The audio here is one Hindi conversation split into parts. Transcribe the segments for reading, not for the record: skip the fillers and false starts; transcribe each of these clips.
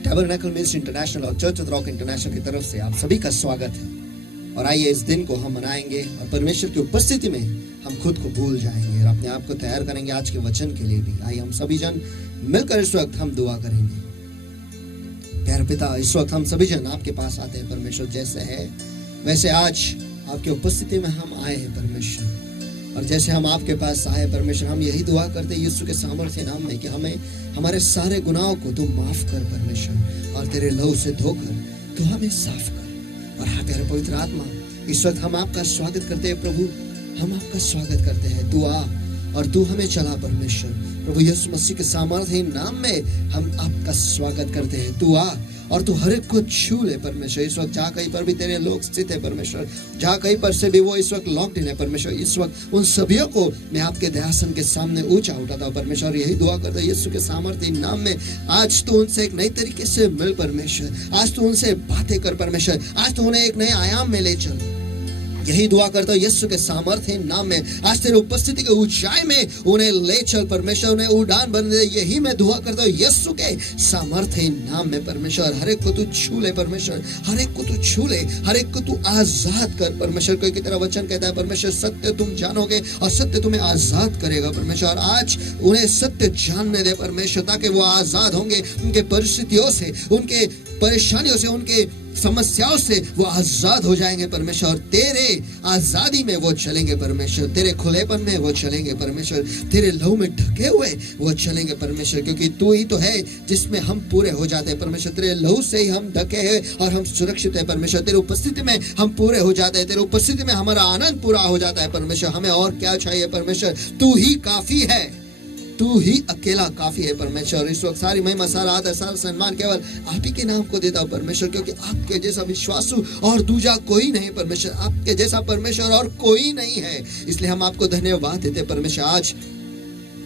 टैबरनेकल मिनिस्ट्री इंटरनेशनल और चर्च ऑफ रॉक इंटरनेशनल की तरफ से आप सभी का स्वागत है। और आइए इस दिन को हम मनाएंगे और परमेश्वर की उपस्थिति में हम खुद को भूल जाएंगे और अपने आप को तैयार करेंगे आज के वचन के लिए भी। आइए हम सभी जन मिलकर इस वक्त हम दुआ करेंगे। प्यारे पिता, इस वक्त हम सभी जन आपके पास आते हैं परमेश्वर, जैसे है वैसे आज आपकी उपस्थिति में हम आए हैं परमेश्वर। और जैसे हम आपके पास आए परमेश्वर, हम यही दुआ करते हैं यीशु के सामर्थ्य नाम में कि हमें हमारे सारे गुनाहों को तू माफ कर परमेश्वर, और तेरे लहू से धोकर तू हमें साफ कर। और हाँ प्यारे पवित्र आत्मा, इस वक्त हम आपका स्वागत करते हैं प्रभु, हम आपका स्वागत करते हैं। तू आ और तू हमें चला परमेश्वर। प्रभु यीशु मसीह के सामर्थ्य नाम में हम आपका स्वागत करते हैं। तू आ और तू हर एक को छू ले परमेश्वर। इस वक्त जहाँ कहीं पर भी तेरे लोग स्थित है परमेश्वर, जहाँ कहीं पर से भी वो इस वक्त लॉक्ड इन है परमेश्वर, इस वक्त उन सभी को मैं आपके दयासन के सामने ऊंचा उठाता हूँ परमेश्वर। यही दुआ करता हूँ यीशु के सामर्थ्य नाम में, आज तू उनसे एक नई तरीके से मिल परमेश्वर, आज तू उनसे बातें कर परमेश्वर, आज तू उन्हें एक नए आयाम में ले चल। यही दुआ करता हूँ यीशु के सामर्थ्य नाम में, आज तेरे उपस्थिति के ऊंचाई में उन्हें ले चल परमेश्वर, उन्हें उड़ान बन दे। यही मैं दुआ करता हूँ यीशु के सामर्थ्य नाम में परमेश्वर। हर एक को तू छू ले परमेश्वर, हर एक को तू छू ले, हर एक को तू आजाद कर परमेश्वर। कोई की तरह वचन कहता है परमेश्वर, सत्य तुम जानोगे और सत्य तुम्हें आजाद करेगा परमेश्वर। आज उन्हें सत्य जानने दे परमेश्वर, ताकि वो आजाद होंगे उनके परिस्थितियों से, उनके परेशानियों से, उनके समस्याओं से वो आजाद हो जाएंगे परमेश्वर। और तेरे आजादी में वो चलेंगे परमेश्वर, तेरे खुलेपन में वो चलेंगे परमेश्वर, तेरे लहू में ढके हुए वो चलेंगे परमेश्वर, क्योंकि तू ही तो है जिसमें हम पूरे हो जाते हैं परमेश्वर। तेरे लहू से ही हम ढके हैं और हम सुरक्षित है परमेश्वर। तेरे उपस्थिति में हम पूरे हो जाते हैं, तेरे उपस्थिति में हमारा आनंद पूरा हो जाता है परमेश्वर। हमें और क्या चाहिए परमेश्वर, तू ही काफी है, तू ही अकेला काफी है परमेश्वर। इस वक्त सारी महिमा, सारा आदर, सारा सम्मान केवल आप ही के नाम को देता हूं परमेश्वर, क्योंकि आपके जैसा विश्वासु और दूजा कोई नहीं परमेश्वर, आपके जैसा परमेश्वर और कोई नहीं है। इसलिए हम आपको धन्यवाद देते परमेश्वर। आज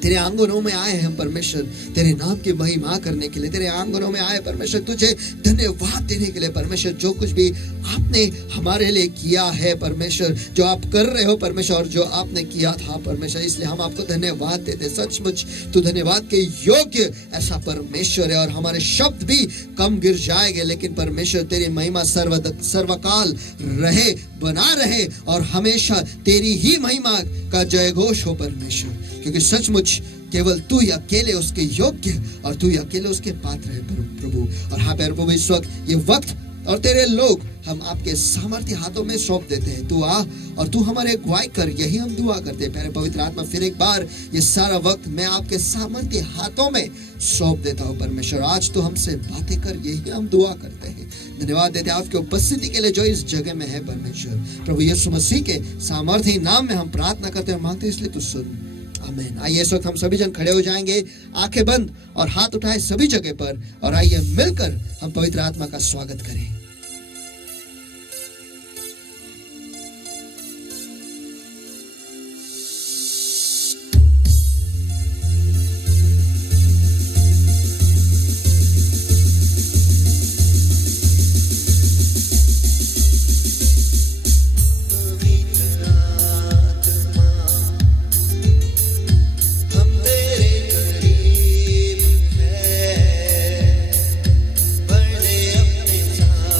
तेरे आंगनों में आए हैं हम परमेश्वर, तेरे नाम की महिमा करने के लिए तेरे आंगनों में आए परमेश्वर, तुझे धन्यवाद देने के लिए परमेश्वर। जो कुछ भी आपने हमारे लिए किया है परमेश्वर, जो आप कर रहे हो परमेश्वर, और जो आपने किया था परमेश्वर, इसलिए हम आपको धन्यवाद देते। सचमुच तू धन्यवाद के योग्य ऐसा परमेश्वर है, और हमारे शब्द भी कम गिर जाएंगे, लेकिन परमेश्वर तेरी महिमा सर्वकाल रहे, बना रहे, और हमेशा तेरी ही महिमा का जय घोष हो परमेश्वर, क्योंकि सचमुच केवल तू ही अकेले उसके योग्य और तू ही अकेले उसके पात्र है प्रभु। और हाँ प्यारे प्रभु, इस वक्त ये वक्त और तेरे लोग हम आपके सामर्थ्य हाथों में सौंप देते हैं। तू आ और तू हमारे अगुवाई कर, यही हम दुआ करते हैं प्यारे पवित्र आत्मा। फिर एक बार ये सारा वक्त मैं आपके सामर्थ्य हाथों में सौंप देता हूँ परमेश्वर। आज तो हमसे बातें कर, यही हम दुआ करते हैं। धन्यवाद देते हैं आपकी उपस्थिति के लिए जो इस जगह में है परमेश्वर। प्रभु यीशु मसीह के सामर्थ्य नाम में हम प्रार्थना करते हैं, मांगते हैं, इसलिए तू सुन। आमीन। आइए इस वक्त हम सभी जन खड़े हो जाएंगे, आंखें बंद और हाथ उठाए सभी जगह पर, और आइए मिलकर हम पवित्र आत्मा का स्वागत करें। बड़े अपने साथ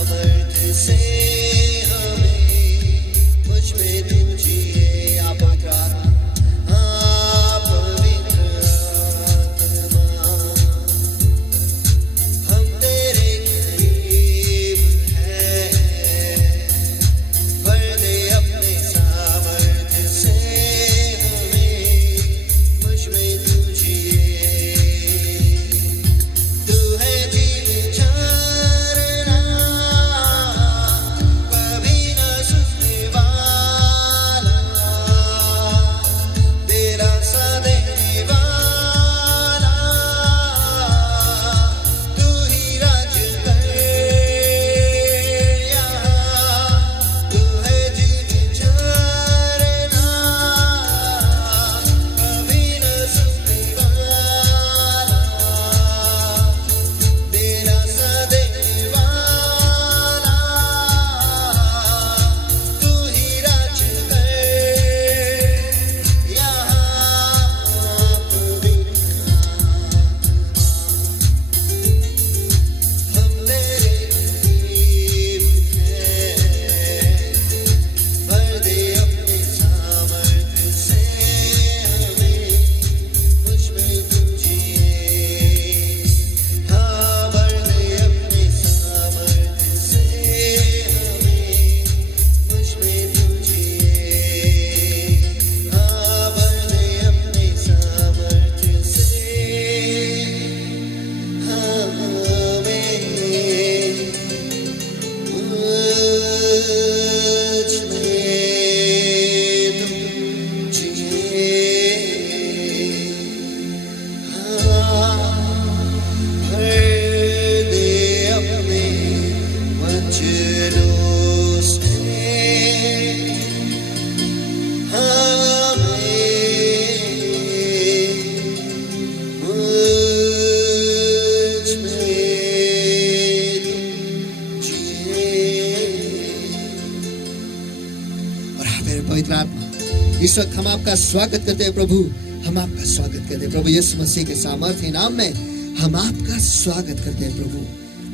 इस वक्त हम आपका स्वागत करते हैं प्रभु, हम आपका स्वागत करते हैं प्रभु यीशु मसीह के सामर्थ्य नाम में हम आपका स्वागत करते हैं प्रभु।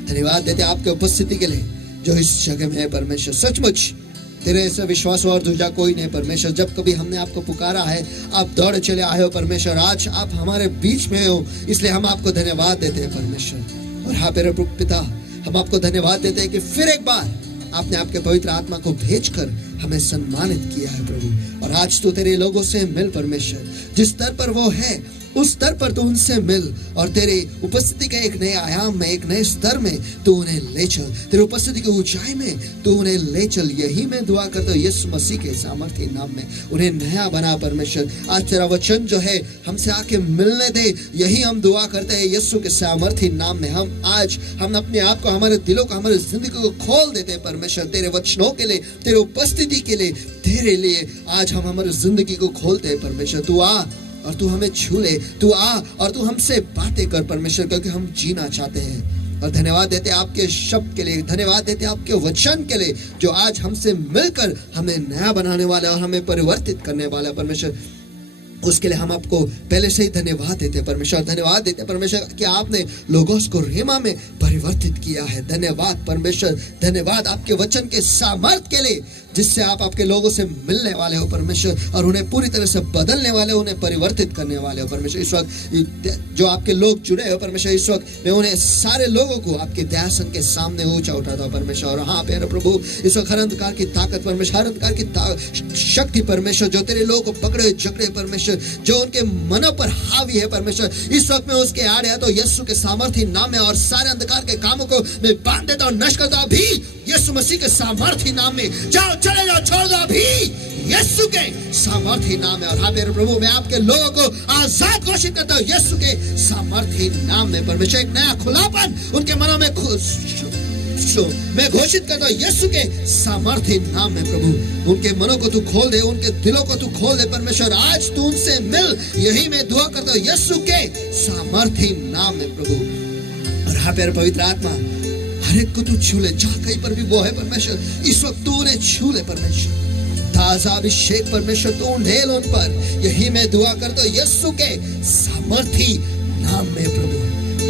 धन्यवाद देते हैं आपके उपस्थिति के लिए जो इस जगह में है परमेश्वर। सचमुच तेरे ऐसा विश्वास और दूसरा कोई नहीं परमेश्वर। जब कभी हमने आपको पुकारा है आप दौड़ चले आए हो परमेश्वर। आज आप हमारे बीच में हो, इसलिए हम आपको धन्यवाद देते हैं परमेश्वर। और हाँ मेरे पिता, हम आपको धन्यवाद देते हैं कि फिर एक बार आपने आपके पवित्र आत्मा को भेजकर हमें सम्मानित किया है प्रभु। और आज तू तेरे लोगों से मिल परमेश्वर, जिस स्तर पर वो है उस स्तर पर तू उनसे मिल और तेरी उपस्थिति के एक नए आयाम में, एक नए स्तर में तू उन्हें ले चल। तेरी उपस्थिति की ऊंचाई में तू उन्हें ले चल। यही मैं दुआ करता हूँ यीशु मसीह के सामर्थ्य नाम में। उन्हें नया बना परमेश्वर। आज तेरा वचन जो है हमसे आके मिलने दे, यही हम दुआ करते हैं यीशु के सामर्थ्य नाम में। हम अपने आप को, हमारे दिलों को, हमारी जिंदगी को खोल देते हैं परमेश्वर तेरे वचनों के लिए, तेरे उपस्थिति के लिए, तेरे लिए। आज हम हमारी जिंदगी को खोलते हैं परमेश्वर। तू आ और तू हमें छू ले, तू आ और तू हमसे बातें कर परमेश्वर, क्योंकि हम जीना चाहते हैं। और धन्यवाद देते आपके शब्द के लिए, धन्यवाद देते आपके वचन के लिए जो आज हमसे मिलकर हमें नया बनाने वाला और हमें परिवर्तित करने वाला परमेश्वर। उसके लिए हम आपको पहले से ही धन्यवाद देते परमेश्वर। धन्यवाद देते परमेश्वर कि आपने लोगोस को रेमा में परिवर्तित किया है। धन्यवाद परमेश्वर, धन्यवाद आपके वचन के सामर्थ्य के लिए जिससे आप आपके लोगों से मिलने वाले हो परमेश्वर और उन्हें पूरी तरह से बदलने वाले, उन्हें परिवर्तित करने वाले हो परमेश्वर। इस वक्त जो आपके लोग जुड़े हो परमेश्वर, इस वक्त मैं उन्हें सारे लोगों को आपके दयासन के सामने ऊंचा उठाता हूं परमेश्वर। और हाँ प्यारे प्रभु, इस वक्त हर अंधकार की ताकत परमेश्वर, हर अंधकार की शक्ति परमेश्वर जो तेरे लोगों को पकड़े जकड़े परमेश्वर, जो उनके मनों पर हावी है परमेश्वर, इस वक्त में उसके आड़े है तो यीशु के सामर्थ्य नाम में और सारे अंधकार के कामों को मैं बांध देता हूं, नष्ट करता हूं अभी यीशु मसीह के सामर्थ्य नाम में। जाओ चले जाओ, छोड़ दो अभी यीशु के सामर्थ्य नाम में। और हाँ मेरे प्रभु, मैं आपके लोगों को आजाद घोषित करता हूँ यीशु के सामर्थ्य नाम में परमेश्वर। एक नया खुलापन उनके मनों में मैं घोषित करता हूँ यीशु के सामर्थ्य नाम में प्रभु। उनके मनों को तू खोल दे, उनके दिलों को तू खोल दे परमेश्वर। आज तू उनसे मिल, यही मैं दुआ करता हूँ यीशु के सामर्थ्य नाम में प्रभु। और हाँ प्यारे पवित्र आत्मा, हर एक को तू छू ले, जहाँ कहीं पर भी वो है परमेश्वर, इस वक्त तू उन्हें छू ले परमेश्वर। ताजा अभिषेक परमेश्वर तू ढेल उन पर, यही मैं दुआ करता हूँ यीशु के सामर्थ्य नाम में प्रभु।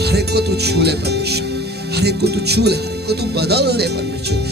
हर एक को तू छू ले परमेश्वर, हर एक को तू छू ले, हर एक को तू बदल दे परमेश्वर।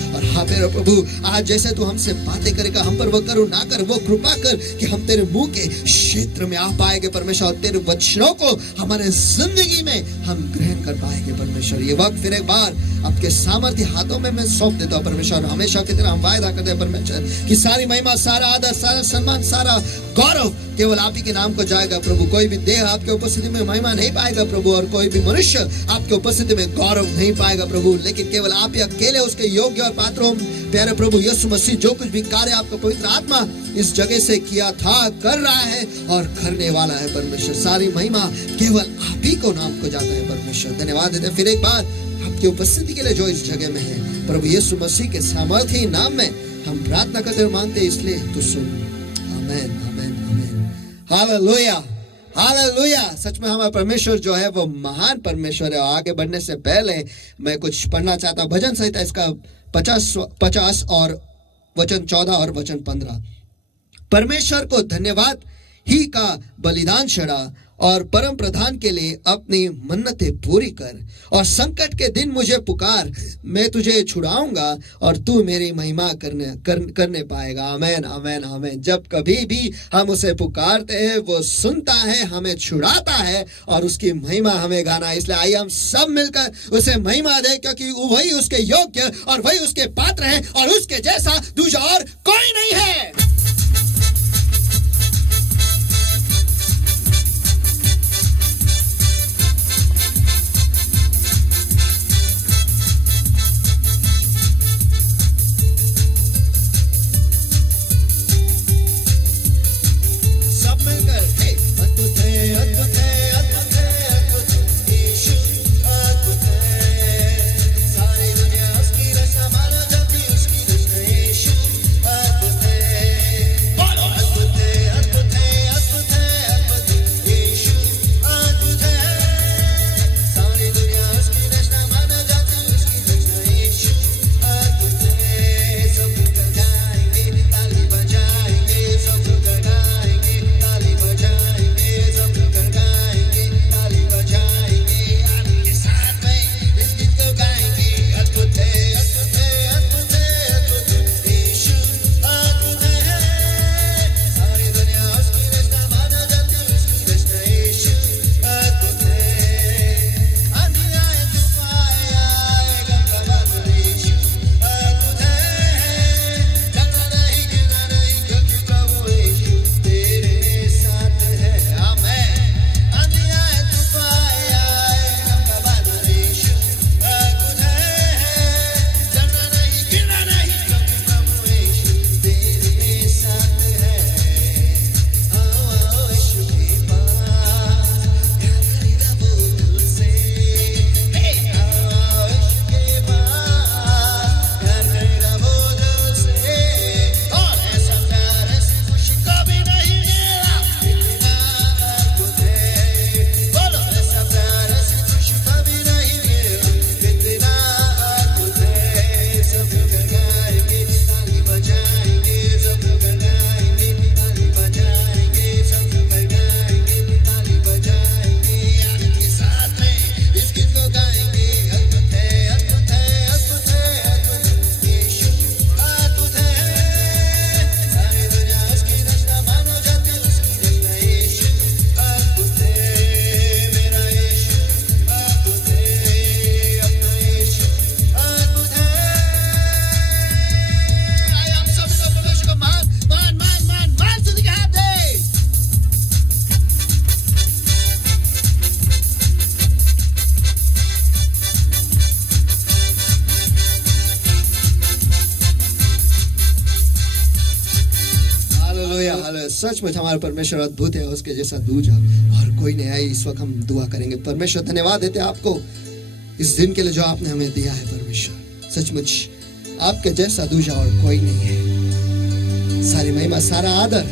और हाँ मेरा प्रभु, आज जैसे तू हमसे बातें करेगा हम पर वो करो ना कर, वो कृपा कर कि हम तेरे मुंह के क्षेत्र में आ पाएंगे परमेश्वर और तेरे वचनों को हमारे जिंदगी में हम ग्रहण कर पाएंगे परमेश्वर। ये वक्त फिर एक बार आपके सामर्थ्य हाथों में मैं सौंप देता हूँ परमेश्वर। हमेशा की तरह हम वायदा करते हैं परमेश्वर कि सारी महिमा, सारा आदर, सारा सम्मान, सारा गौरव केवल आप ही के नाम को जाएगा प्रभु। कोई भी देह आपके उपस्थिति में महिमा नहीं पाएगा प्रभु, और कोई भी मनुष्य आपके उपस्थिति में गौरव नहीं पाएगा प्रभु, लेकिन केवल आप ही अकेले उसके योग्य और पात्र हो प्यारे प्रभु यीशु मसीह। जो कुछ भी कार्य आपका पवित्र आत्मा इस जगह से किया था, कर रहा है और करने वाला है परमेश्वर, सारी महिमा केवल आप ही को नाम को जाता है परमेश्वर। धन्यवाद देते हैं फिर एक बार आपकी उपस्थिति के लिए जो इस जगह में है प्रभु यीशु मसीह के सामर्थ्य नाम में हम प्रार्थना करते हुए मांगते हैं, इसलिए तू सुन। आमेन आमेन आमेन, हालेलुया हालेलुया। सच में हमारा परमेश्वर जो है वो महान परमेश्वर है। आगे बढ़ने से पहले मैं कुछ पढ़ना चाहता हूँ भजन संहिता इसका 50 और वचन 14 और वचन 15। परमेश्वर को धन्यवाद ही का बलिदान चढ़ा और परम प्रधान के लिए अपनी मन्नतें पूरी कर, और संकट के दिन मुझे पुकार, मैं तुझे छुड़ाऊंगा और तू मेरी महिमा करने पाएगा। आमेन आमेन आमेन। जब कभी भी हम उसे पुकारते हैं वो सुनता है, हमें छुड़ाता है और उसकी महिमा हमें गाना है। इसलिए आइए हम सब मिलकर उसे महिमा दें, क्योंकि वही उसके योग्य और वही उसके पात्र है और उसके जैसा दूसरा और कोई नहीं है। सचमुच हमारा परमेश्वर अद्भुत है, उसके जैसा दूजा और कोई नहीं है। इस वक्त हम दुआ करेंगे। परमेश्वर धन्यवाद देते हैं आपको इस दिन के लिए जो आपने हमें दिया है। परमेश्वर सचमुच आपके जैसा दूजा और कोई नहीं है। सारी महिमा सारा आदर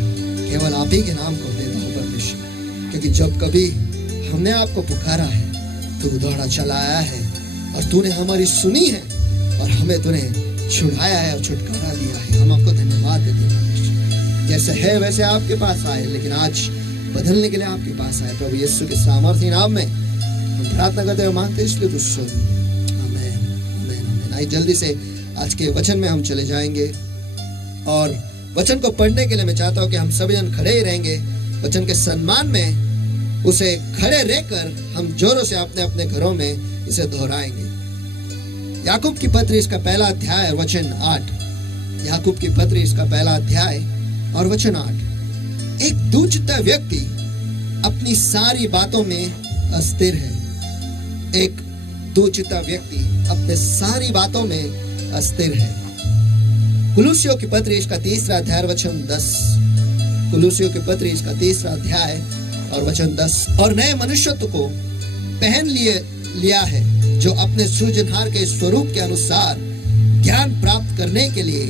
केवल आप ही के नाम को देता हूँ परमेश्वर, क्योंकि जब कभी हमने आपको पुकारा है तू दौड़ा चला आया है और तूने हमारी सुनी है और हमें तूने छुड़ाया है और छुटकारा दिया है। हम आपको धन्यवाद देते हैं परमेश्वर। जैसे है वैसे आपके पास आए, लेकिन आज बदलने के लिए आपके पास आए। प्रभु यीशु के सामर्थ्य नाम में हम प्रार्थना करते हैं, मांगते हैं, इसलिए तू सुन। आमीन आमीन आमीन। आइए जल्दी से आज के वचन में हम चले जाएंगे और वचन को पढ़ने के लिए मैं चाहता हूँ कि हम सभी जन खड़े ही रहेंगे। वचन के सम्मान में उसे खड़े रहकर हम जोरों से अपने अपने घरों में इसे दोहराएंगे। याकूब की पत्री इसका पहला अध्याय और वचन 8। याकूब की पत्री इसका पहला अध्याय और वचन 8। एक दूचिता व्यक्ति अपनी सारी बातों में अस्थिर है। एक दूचिता व्यक्ति अपने सारी बातों में अस्थिर है। कुलुसियों की पत्री इसका तीसरा अध्याय वचन 10। कुलुसियों की पत्री इसका तीसरा अध्याय और वचन 10। और नए मनुष्यत्व को पहन लिया है, जो अपने सृजनहार के स्वरूप के अनुसार ज्ञान प्राप्त करने के लिए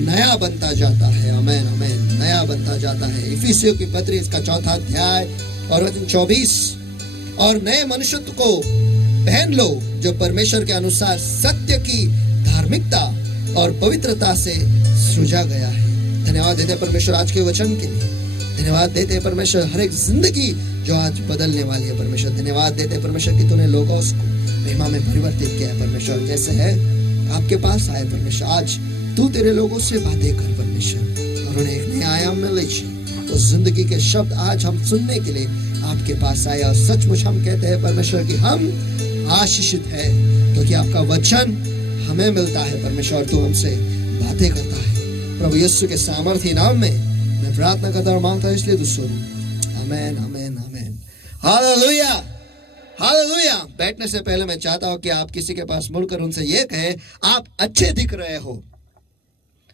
नया बनता जाता है। आमीन आमीन। नया बनता जाता है। इफिसियों की पत्री इसका चौथा अध्याय और वचन 24। और नए मनुष्यत्व को पहन लो, जो परमेश्वर के अनुसार सत्य की धार्मिकता और पवित्रता से सृजा गया है। धन्यवाद देते हैं परमेश्वर आज के वचन के लिए। धन्यवाद देते हैं परमेश्वर हर एक जिंदगी जो आज बदलने वाली है। परमेश्वर धन्यवाद देते हैं परमेश्वर कि तूने लोगों को महिमा में परिवर्तित किया है। परमेश्वर जैसे है आपके पास आए परमेश्वर, आज तू तेरे लोगों से बातें कर परमेश्वर और उन्हें एक नए आयाम में ले जाए। उस जिंदगी के शब्द आज हम सुनने के लिए आपके पास आए और सचमुच हम कहते हैं परमेश्वर कि हम आशीषित है, क्योंकि आपका वचन हमें मिलता है परमेश्वर, तू हमसे बातें करता है। प्रभु यीशु के सामर्थ्य नाम में मैं प्रार्थना करता और मांगता हूं, इसलिए तू सुन। आमीन आमीन आमीन। Hallelujah hallelujah. बैठने से पहले मैं चाहता हूं कि आप किसी के पास मुड़कर उनसे ये कहे, आप अच्छे दिख रहे हो,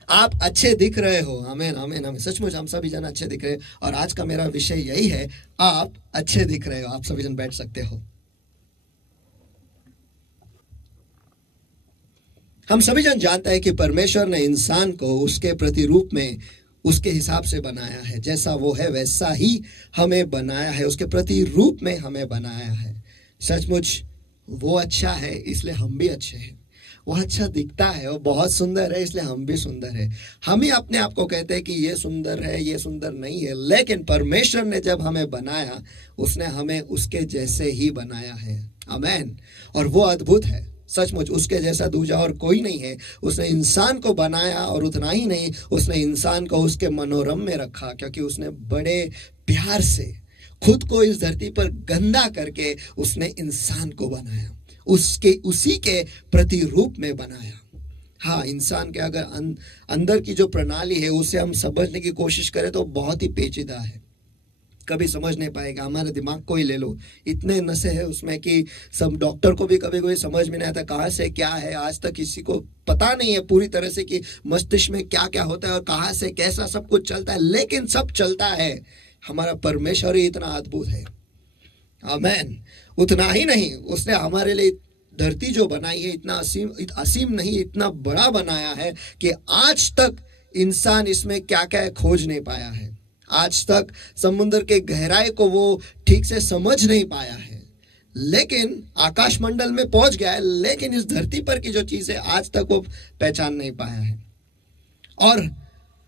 आप अच्छे दिख रहे हो। आमीन आमीन आमीन। सचमुच हम सभी जन अच्छे दिख रहे हैं और आज का मेरा विषय यही है, आप अच्छे दिख रहे हो। आप सभी जन बैठ सकते हो। हम सभी जन जानते हैं कि परमेश्वर ने इंसान को उसके प्रतिरूप में उसके हिसाब से बनाया है। जैसा वो है वैसा ही हमें बनाया है, उसके प्रतिरूप में हमें बनाया है। सचमुच वो अच्छा है, इसलिए हम भी अच्छे हैं। वो अच्छा दिखता है, वो बहुत सुंदर है, इसलिए हम भी सुंदर है। हम ही अपने आप को कहते हैं कि ये सुंदर है, ये सुंदर नहीं है, लेकिन परमेश्वर ने जब हमें बनाया, उसने हमें उसके जैसे ही बनाया है। आमीन। और वो अद्भुत है। सचमुच उसके जैसा दूजा और कोई नहीं है। उसने इंसान को बनाया और उतना ही नहीं, उसने इंसान को उसके मनोरम में रखा, क्योंकि उसने बड़े प्यार से खुद को इस धरती पर गंदा करके उसने इंसान को बनाया, उसके उसी के प्रतिरूप में बनाया। हाँ, इंसान के अगर अंदर की जो प्रणाली है उसे हम समझने की कोशिश करें तो बहुत ही पेचीदा है, कभी समझ नहीं पाएगा। हमारे दिमाग को ही ले लो, इतने नसें हैं उसमें कि सब डॉक्टर को भी कभी कभी समझ में नहीं आता कहाँ से क्या है। आज तक किसी को पता नहीं है पूरी तरह से कि मस्तिष्क में क्या क्या होता है और कहाँ से कैसा सब कुछ चलता है, लेकिन सब चलता है। हमारा परमेश्वर ही इतना अद्भुत है। आमीन। उतना ही नहीं, उसने हमारे लिए धरती जो बनाई है इतना असीम नहीं, इतना बड़ा बनाया है कि आज तक इंसान इसमें क्या क्या खोज नहीं पाया है। आज तक समुद्र के गहराई को वो ठीक से समझ नहीं पाया है, लेकिन आकाश मंडल में पहुंच गया है, लेकिन इस धरती पर की जो चीजें आज तक वो पहचान नहीं पाया है। और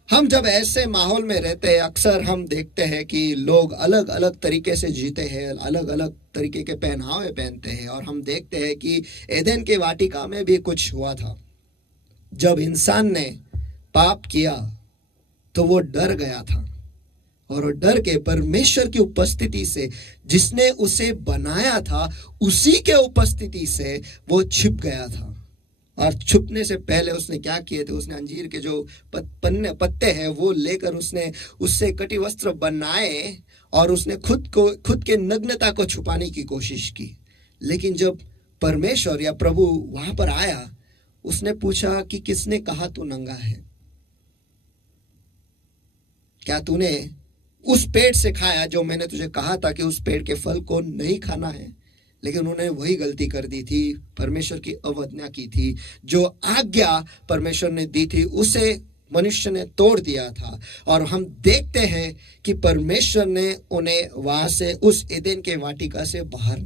हम जब ऐसे माहौल में रहते हैं, अक्सर हम देखते हैं कि लोग अलग अलग तरीके से जीते हैं, अलग अलग तरीके के पहनावे पहनते हैं। और हम देखते हैं कि एदेन के वाटिका में भी कुछ हुआ था। जब इंसान ने पाप किया तो वो डर गया था, और वो डर के परमेश्वर की उपस्थिति से, जिसने उसे बनाया था उसी के उपस्थिति से वो छिप गया था। और छुपने से पहले उसने क्या किए थे, उसने अंजीर के जो पत्ते हैं वो लेकर उसने उससे कटी वस्त्र बनाए और उसने खुद के नग्नता को छुपाने की कोशिश की। लेकिन जब परमेश्वर या प्रभु वहां पर आया, उसने पूछा कि किसने कहा तू नंगा है? क्या तूने उस पेड़ से खाया जो मैंने तुझे कहा था कि उस पेड़ के फल को नहीं खाना है, लेकिन उन्होंने वही गलती कर दी थी, परमेश्वर की अवज्ञा की थी। जो आज्ञा परमेश्वर ने दी थी उसे मनुष्य ने तोड़ दिया था। और हम देखते हैं कि परमेश्वर ने उन्हें वहां से, उस एदेन के वाटिका से बाहर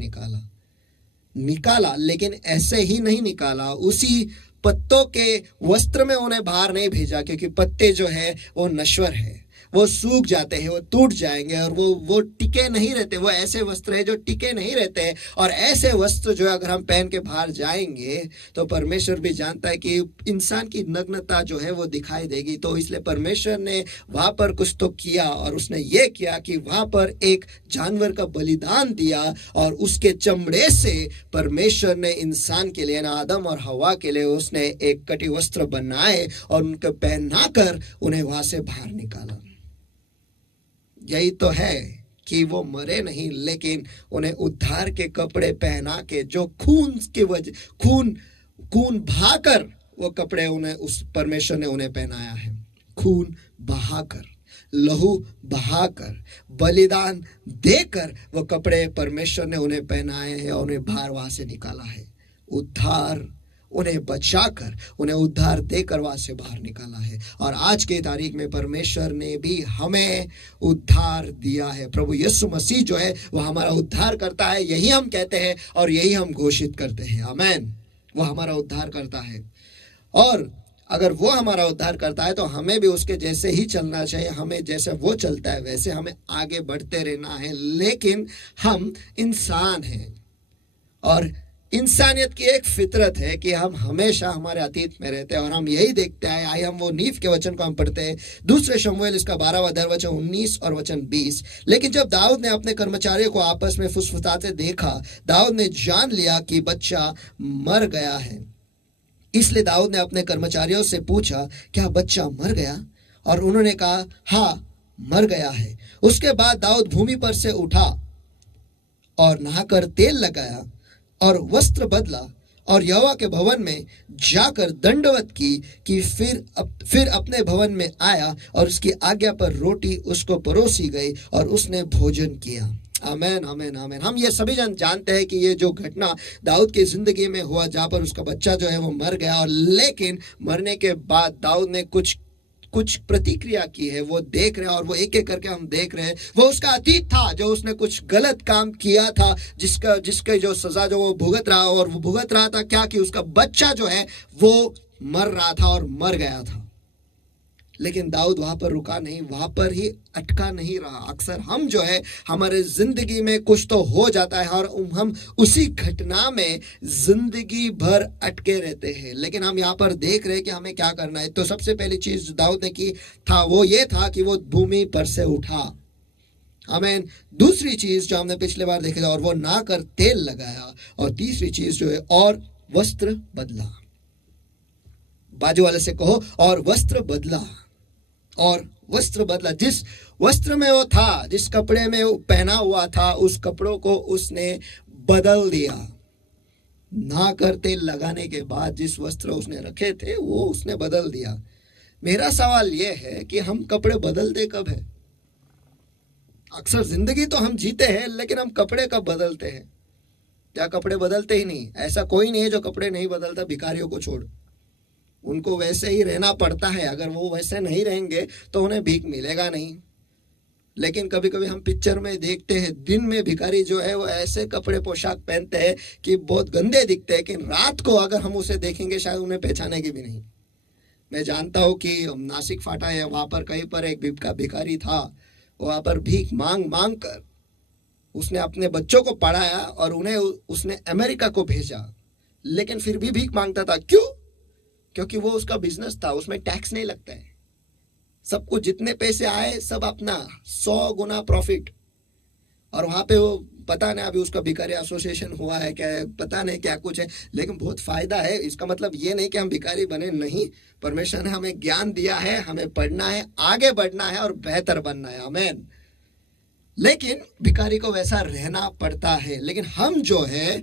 निकाला, लेकिन ऐसे ही नहीं निकाला। उसी पत्तों के वस्त्र में उन्हें बाहर नहीं भेजा, क्योंकि पत्ते जो है वो नश्वर है, वो सूख जाते हैं, वो टूट जाएंगे और वो टिके नहीं रहते। वो ऐसे वस्त्र है जो टिके नहीं रहते हैं। और ऐसे वस्त्र जो अगर हम पहन के बाहर जाएंगे तो परमेश्वर भी जानता है कि इंसान की नग्नता जो है वो दिखाई देगी। तो इसलिए परमेश्वर ने वहां पर कुछ तो किया, और उसने ये किया कि वहां पर एक जानवर का बलिदान दिया, और उसके चमड़े से परमेश्वर ने इंसान के लिए, ना आदम और हवा के लिए, उसने एक कटी वस्त्र बनाए और उनको पहनाकर उन्हें वहां से बाहर निकाला। यही तो है कि वो मरे नहीं, लेकिन उन्हें उद्धार के कपड़े पहना के, जो खून के वजह, खून बहाकर वो कपड़े उन्हें, उस परमेश्वर ने उन्हें पहनाया है। खून बहाकर, लहू बहाकर, बलिदान देकर वो कपड़े परमेश्वर ने उन्हें पहनाए हैं और उन्हें बाहर वहां से निकाला है। उद्धार, उन्हें बचाकर, उन्हें उद्धार देकर वहां से बाहर निकाला है। और आज के तारीख में परमेश्वर ने भी हमें उद्धार दिया है। प्रभु यीशु मसीह जो है वो हमारा उद्धार करता है, यही हम कहते हैं और यही हम घोषित करते हैं। आमीन। वो हमारा उद्धार करता है, और अगर वो हमारा उद्धार करता है तो हमें भी उसके जैसे ही चलना चाहिए। हमें जैसे वो चलता है वैसे हमें आगे बढ़ते रहना है। लेकिन हम इंसान हैं, और इंसानियत की एक फितरत है कि हम हमेशा हमारे अतीत में रहते हैं, और हम यही देखते हैं। आइए हम वो नीव के वचन को हम पढ़ते हैं, दूसरे शमूएल इसका 12वां अध्याय वचन 19 और वचन 20। लेकिन जब दाऊद ने अपने कर्मचारियों को आपस में फुसफुसाते देखा, दाऊद ने जान लिया कि बच्चा मर गया है। इसलिए दाऊद ने अपने कर्मचारियों से पूछा, क्या बच्चा मर गया? और उन्होंने कहा, हाँ, मर गया है। उसके बाद दाऊद भूमि पर से उठा और नहाकर तेल लगाया और वस्त्र बदला और यहोवा के भवन में जाकर दंडवत की कि फिर अपने भवन में आया, और उसकी आज्ञा पर रोटी उसको परोसी गई और उसने भोजन किया। आमेन, आमेन, आमेन। हम ये सभी जन जानते हैं कि ये जो घटना दाऊद की जिंदगी में हुआ, जहाँ पर उसका बच्चा जो है वो मर गया, और लेकिन मरने के बाद दाऊद ने कुछ प्रतिक्रिया की है। वो देख रहे हैं, और वो एक एक करके हम देख रहे हैं। वो उसका अतीत था जो उसने कुछ गलत काम किया था, जिसके जो सजा जो वो भुगत रहा, और वो भुगत रहा था क्या, कि उसका बच्चा जो है वो मर रहा था और मर गया था। लेकिन दाऊद वहां पर रुका नहीं, वहां पर ही अटका नहीं रहा। अक्सर हम जो है हमारे जिंदगी में कुछ तो हो जाता है और हम उसी घटना में जिंदगी भर अटके रहते हैं। लेकिन हम यहाँ पर देख रहे हैं कि हमें क्या करना है। तो सबसे पहली चीज जो दाऊद ने की था वो ये था कि वो भूमि पर से उठा। आमीन। दूसरी चीज जो हमने पिछले बार देखी था, और वो नहाकर तेल लगाया। और तीसरी चीज जो है, और वस्त्र बदला। बाजू वाले से कहो, और वस्त्र बदला। और वस्त्र बदला। जिस वस्त्र में वो था, जिस कपड़े में वो पहना हुआ था, उस कपड़ों को उसने बदल दिया। नहाकर तेल लगाने के बाद जिस वस्त्र उसने रखे थे वो उसने बदल दिया। मेरा सवाल यह है कि हम कपड़े बदलते कब है? अक्सर जिंदगी तो हम जीते हैं, लेकिन हम कपड़े कब बदलते हैं? क्या कपड़े बदलते ही नहीं? ऐसा कोई नहीं है जो कपड़े नहीं बदलता, भिखारियों को छोड़। उनको वैसे ही रहना पड़ता है। अगर वो वैसे नहीं रहेंगे तो उन्हें भीख मिलेगा नहीं। लेकिन कभी कभी हम पिक्चर में देखते हैं, दिन में भिखारी जो है वो ऐसे कपड़े पोशाक पहनते हैं कि बहुत गंदे दिखते हैं, लेकिन रात को अगर हम उसे देखेंगे शायद उन्हें पहचानेंगे भी नहीं। मैं जानता हूँ कि नासिक फाटा है, वहां पर कहीं पर एक भिखारी था। वहां पर भीख मांग मांग कर उसने अपने बच्चों को पढ़ाया और उन्हें उसने अमेरिका को भेजा। लेकिन फिर भी भीख मांगता था। क्यों? क्योंकि वो उसका बिजनेस था, उसमें टैक्स नहीं लगता है। सबको जितने पैसे आए सब अपना 100 गुना प्रॉफिट। और वहां पे वो पता नहीं, अभी उसका भिखारी एसोसिएशन हुआ है क्या, पता नहीं क्या कुछ है, लेकिन बहुत फायदा है। इसका मतलब ये नहीं कि हम भिखारी बने, नहीं। परमेश्वर ने हमें ज्ञान दिया है, हमें पढ़ना है, आगे बढ़ना है और बेहतर बनना है। आमीन। लेकिन भिखारी को वैसा रहना पड़ता है। लेकिन हम जो है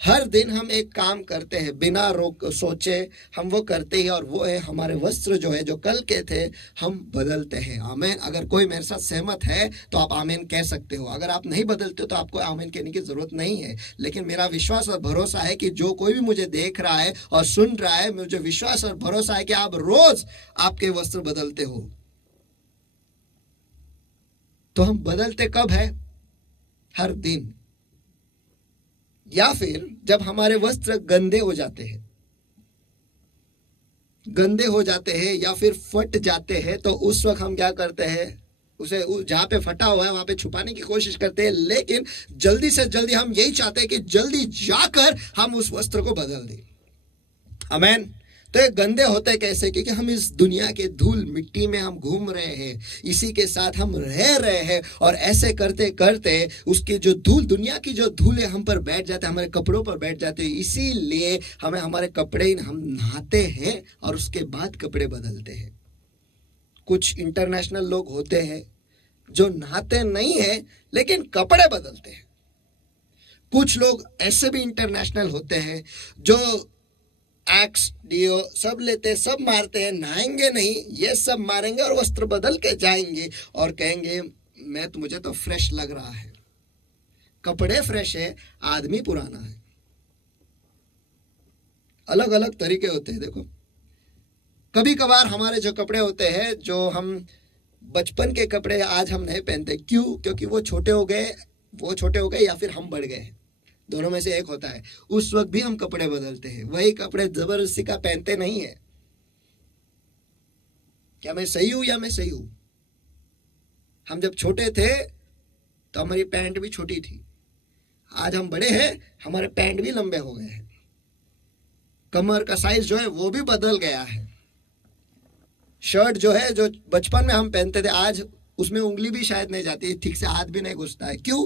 हर दिन हम एक काम करते हैं बिना रोक सोचे, हम वो करते हैं और वो है हमारे वस्त्र जो है जो कल के थे हम बदलते हैं। आमीन। अगर कोई मेरे साथ सहमत है तो आप आमीन कह सकते हो। अगर आप नहीं बदलते हो तो आपको आमीन कहने की जरूरत नहीं है। लेकिन मेरा विश्वास और भरोसा है कि जो कोई भी मुझे देख रहा है और सुन रहा है, मुझे विश्वास और भरोसा है कि आप रोज आपके वस्त्र बदलते हो। तो हम बदलते कब है? हर दिन। या फिर जब हमारे वस्त्र गंदे हो जाते हैं, गंदे हो जाते हैं या फिर फट जाते हैं, तो उस वक्त हम क्या करते हैं? उसे जहां पे फटा हुआ है वहां पे छुपाने की कोशिश करते हैं, लेकिन जल्दी से जल्दी हम यही चाहते हैं कि जल्दी जाकर हम उस वस्त्र को बदल दें। आमीन। तो ये गंदे होते कैसे? क्योंकि हम इस दुनिया के धूल मिट्टी में हम घूम रहे हैं, इसी के साथ हम रह रहे हैं, और ऐसे करते करते उसकी जो धूल, दुनिया की जो धूल है हम पर बैठ जाते हैं, हमारे कपड़ों पर बैठ जाते हैं। इसीलिए हमें हमारे कपड़े, हम नहाते हैं और उसके बाद कपड़े बदलते हैं। कुछ इंटरनेशनल लोग होते हैं जो नहाते नहीं है लेकिन कपड़े बदलते हैं। कुछ लोग ऐसे भी इंटरनेशनल होते हैं जो एक्स डीओ सब लेते, सब मारते हैं, नहाएंगे नहीं, ये सब मारेंगे और वस्त्र बदल के जाएंगे और कहेंगे मुझे तो फ्रेश लग रहा है। कपड़े फ्रेश है, आदमी पुराना है। अलग अलग तरीके होते हैं। देखो, कभी कभार हमारे जो कपड़े होते हैं, जो हम बचपन के कपड़े आज हम नहीं पहनते। क्यों? क्योंकि वो छोटे हो गए या फिर हम बढ़ गए, दोनों में से एक होता है। उस वक्त भी हम कपड़े बदलते हैं, वही कपड़े जबरदस्ती का पहनते नहीं है। क्या मैं सही हूं या मैं सही हूं? हम जब छोटे थे तो हमारी पैंट भी छोटी थी, आज हम बड़े हैं, हमारे पैंट भी लंबे हो गए हैं। कमर का साइज जो है वो भी बदल गया है। शर्ट जो है, जो बचपन में हम पहनते थे, आज उसमें उंगली भी शायद नहीं जाती, ठीक से हाथ भी नहीं घुसता है। क्यों?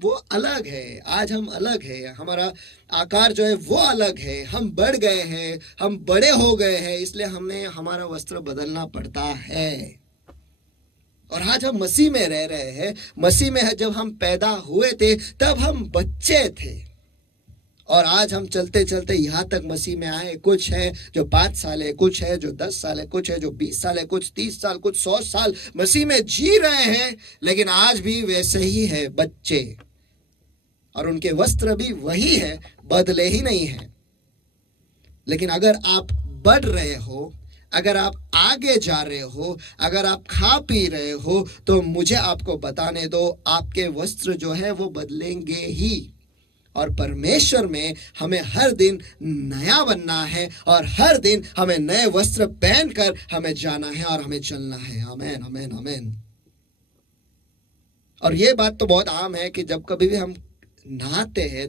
वो अलग है। आज हम अलग है, हमारा आकार जो है वो अलग है, हम बढ़ गए हैं, हम बड़े हो गए हैं, इसलिए हमें हमारा वस्त्र बदलना पड़ता है। और आज हम मसीह में रह रहे हैं। मसीह में जब हम पैदा हुए थे तब हम बच्चे थे, और आज हम चलते चलते यहाँ तक मसीह में आए। कुछ है जो 5 साल है, कुछ है जो 10 साल है, कुछ है जो 20 साल है, कुछ 30 साल, कुछ 100 साल मसीह में जी रहे हैं, लेकिन आज भी वैसे ही है, बच्चे। और उनके वस्त्र भी वही है, बदले ही नहीं है। लेकिन अगर आप बढ़ रहे हो, अगर आप आगे जा रहे हो, अगर आप खा पी रहे हो, तो मुझे आपको बताने दो, आपके वस्त्र जो है वो बदलेंगे ही। और परमेश्वर में हमें हर दिन नया बनना है, और हर दिन हमें नए वस्त्र पहनकर हमें जाना है और हमें चलना है। आमीन, आमीन, आमीन। और ये बात तो बहुत आम है कि जब कभी भी हम नहाते हैं,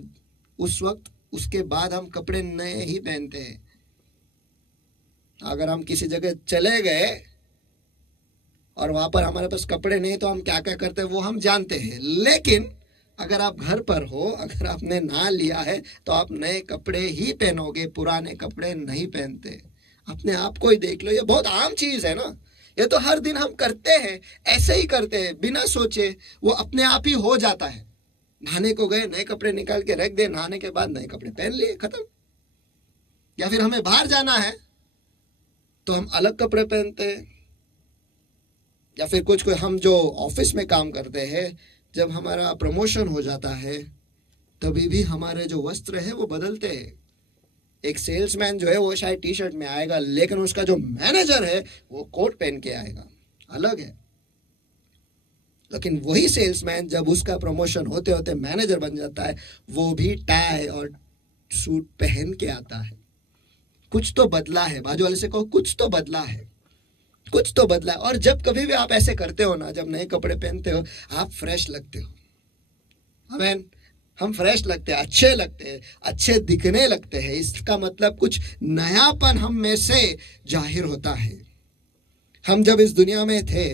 उस वक्त उसके बाद हम कपड़े नए ही पहनते हैं। अगर हम किसी जगह चले गए और वहां पर हमारे पास कपड़े नहीं, तो हम क्या क्या करते हैं वो हम जानते हैं। लेकिन अगर आप घर पर हो, अगर आपने नहा लिया है, तो आप नए कपड़े ही पहनोगे, पुराने कपड़े नहीं पहनते। अपने आप को ही देख लो, ये बहुत आम चीज है ना। ये तो हर दिन हम करते हैं, ऐसे ही करते हैं, बिना सोचे वो अपने आप ही हो जाता है। नहाने को गए, नए कपड़े निकाल के रख दे, नहाने के बाद नए कपड़े पहन लिए, खत्म। या फिर हमें बाहर जाना है तो हम अलग कपड़े पहनते हैं। या फिर कुछ हम जो ऑफिस में काम करते हैं, जब हमारा प्रमोशन हो जाता है तभी भी हमारे जो वस्त्र है वो बदलते हैं। एक सेल्समैन जो है वो शायद टी शर्ट में आएगा, लेकिन उसका जो मैनेजर है वो कोट पहन के आएगा, अलग है। लेकिन वही सेल्समैन जब उसका प्रमोशन होते होते मैनेजर बन जाता है, वो भी टाई और सूट पहन के आता है। कुछ तो बदला है। बाजू वाले से कहो, कुछ तो बदला है, कुछ तो बदला है। और जब कभी भी आप ऐसे करते हो ना, जब नए कपड़े पहनते हो, आप फ्रेश लगते हो। आमीन। हम फ्रेश लगते हैं, अच्छे लगते हैं, अच्छे दिखने लगते हैं। इसका मतलब कुछ नयापन हम में से जाहिर होता है। हम जब इस दुनिया में थे,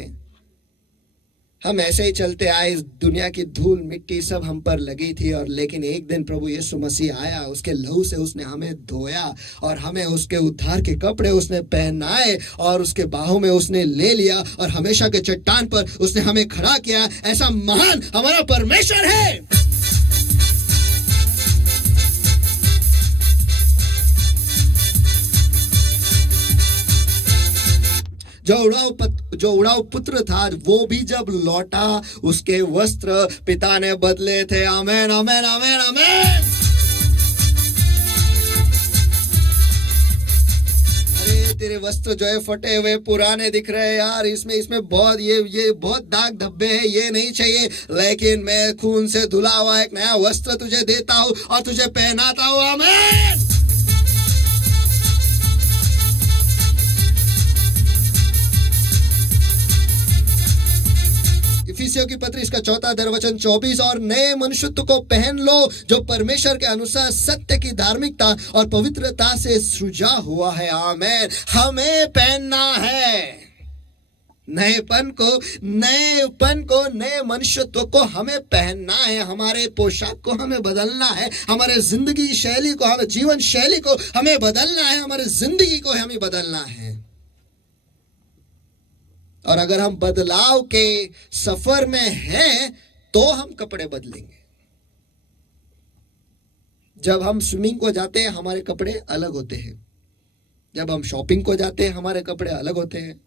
हम ऐसे ही चलते आए, इस दुनिया की धूल मिट्टी सब हम पर लगी थी। और लेकिन एक दिन प्रभु यीशु मसीह आया, उसके लहू से उसने हमें धोया और हमें उसके उद्धार के कपड़े उसने पहनाए और उसके बाहों में उसने ले लिया और हमेशा के चट्टान पर उसने हमें खड़ा किया। ऐसा महान हमारा परमेश्वर है। जो उड़ाऊ पुत्र था वो भी जब लौटा उसके वस्त्र पिता ने बदले थे। आमेन आमेन आमेन आमेन। अरे तेरे वस्त्र जो है फटे हुए पुराने दिख रहे हैं यार, इसमें बहुत ये बहुत दाग धब्बे हैं, ये नहीं चाहिए, लेकिन मैं खून से धुला हुआ एक नया वस्त्र तुझे देता हूं और तुझे पहनाता हूं। आमेन। इफिसियों की पत्री इसका 4 वचन 24, और नए मनुष्यत्व को पहन लो जो परमेश्वर के अनुसार सत्य की धार्मिकता और पवित्रता से सृजा हुआ है। आमेन। हमें पहनना है नएपन को नए मनुष्यत्व को हमें पहनना है। हमारे पोशाक को हमें बदलना है, हमारे जिंदगी शैली को, हमें जीवन शैली को हमें बदलना है, हमारे जिंदगी को हमें बदलना है। और अगर हम बदलाव के सफर में हैं तो हम कपड़े बदलेंगे। जब हम स्विमिंग को जाते हैं हमारे कपड़े अलग होते हैं, जब हम शॉपिंग को जाते हैं हमारे कपड़े अलग होते हैं,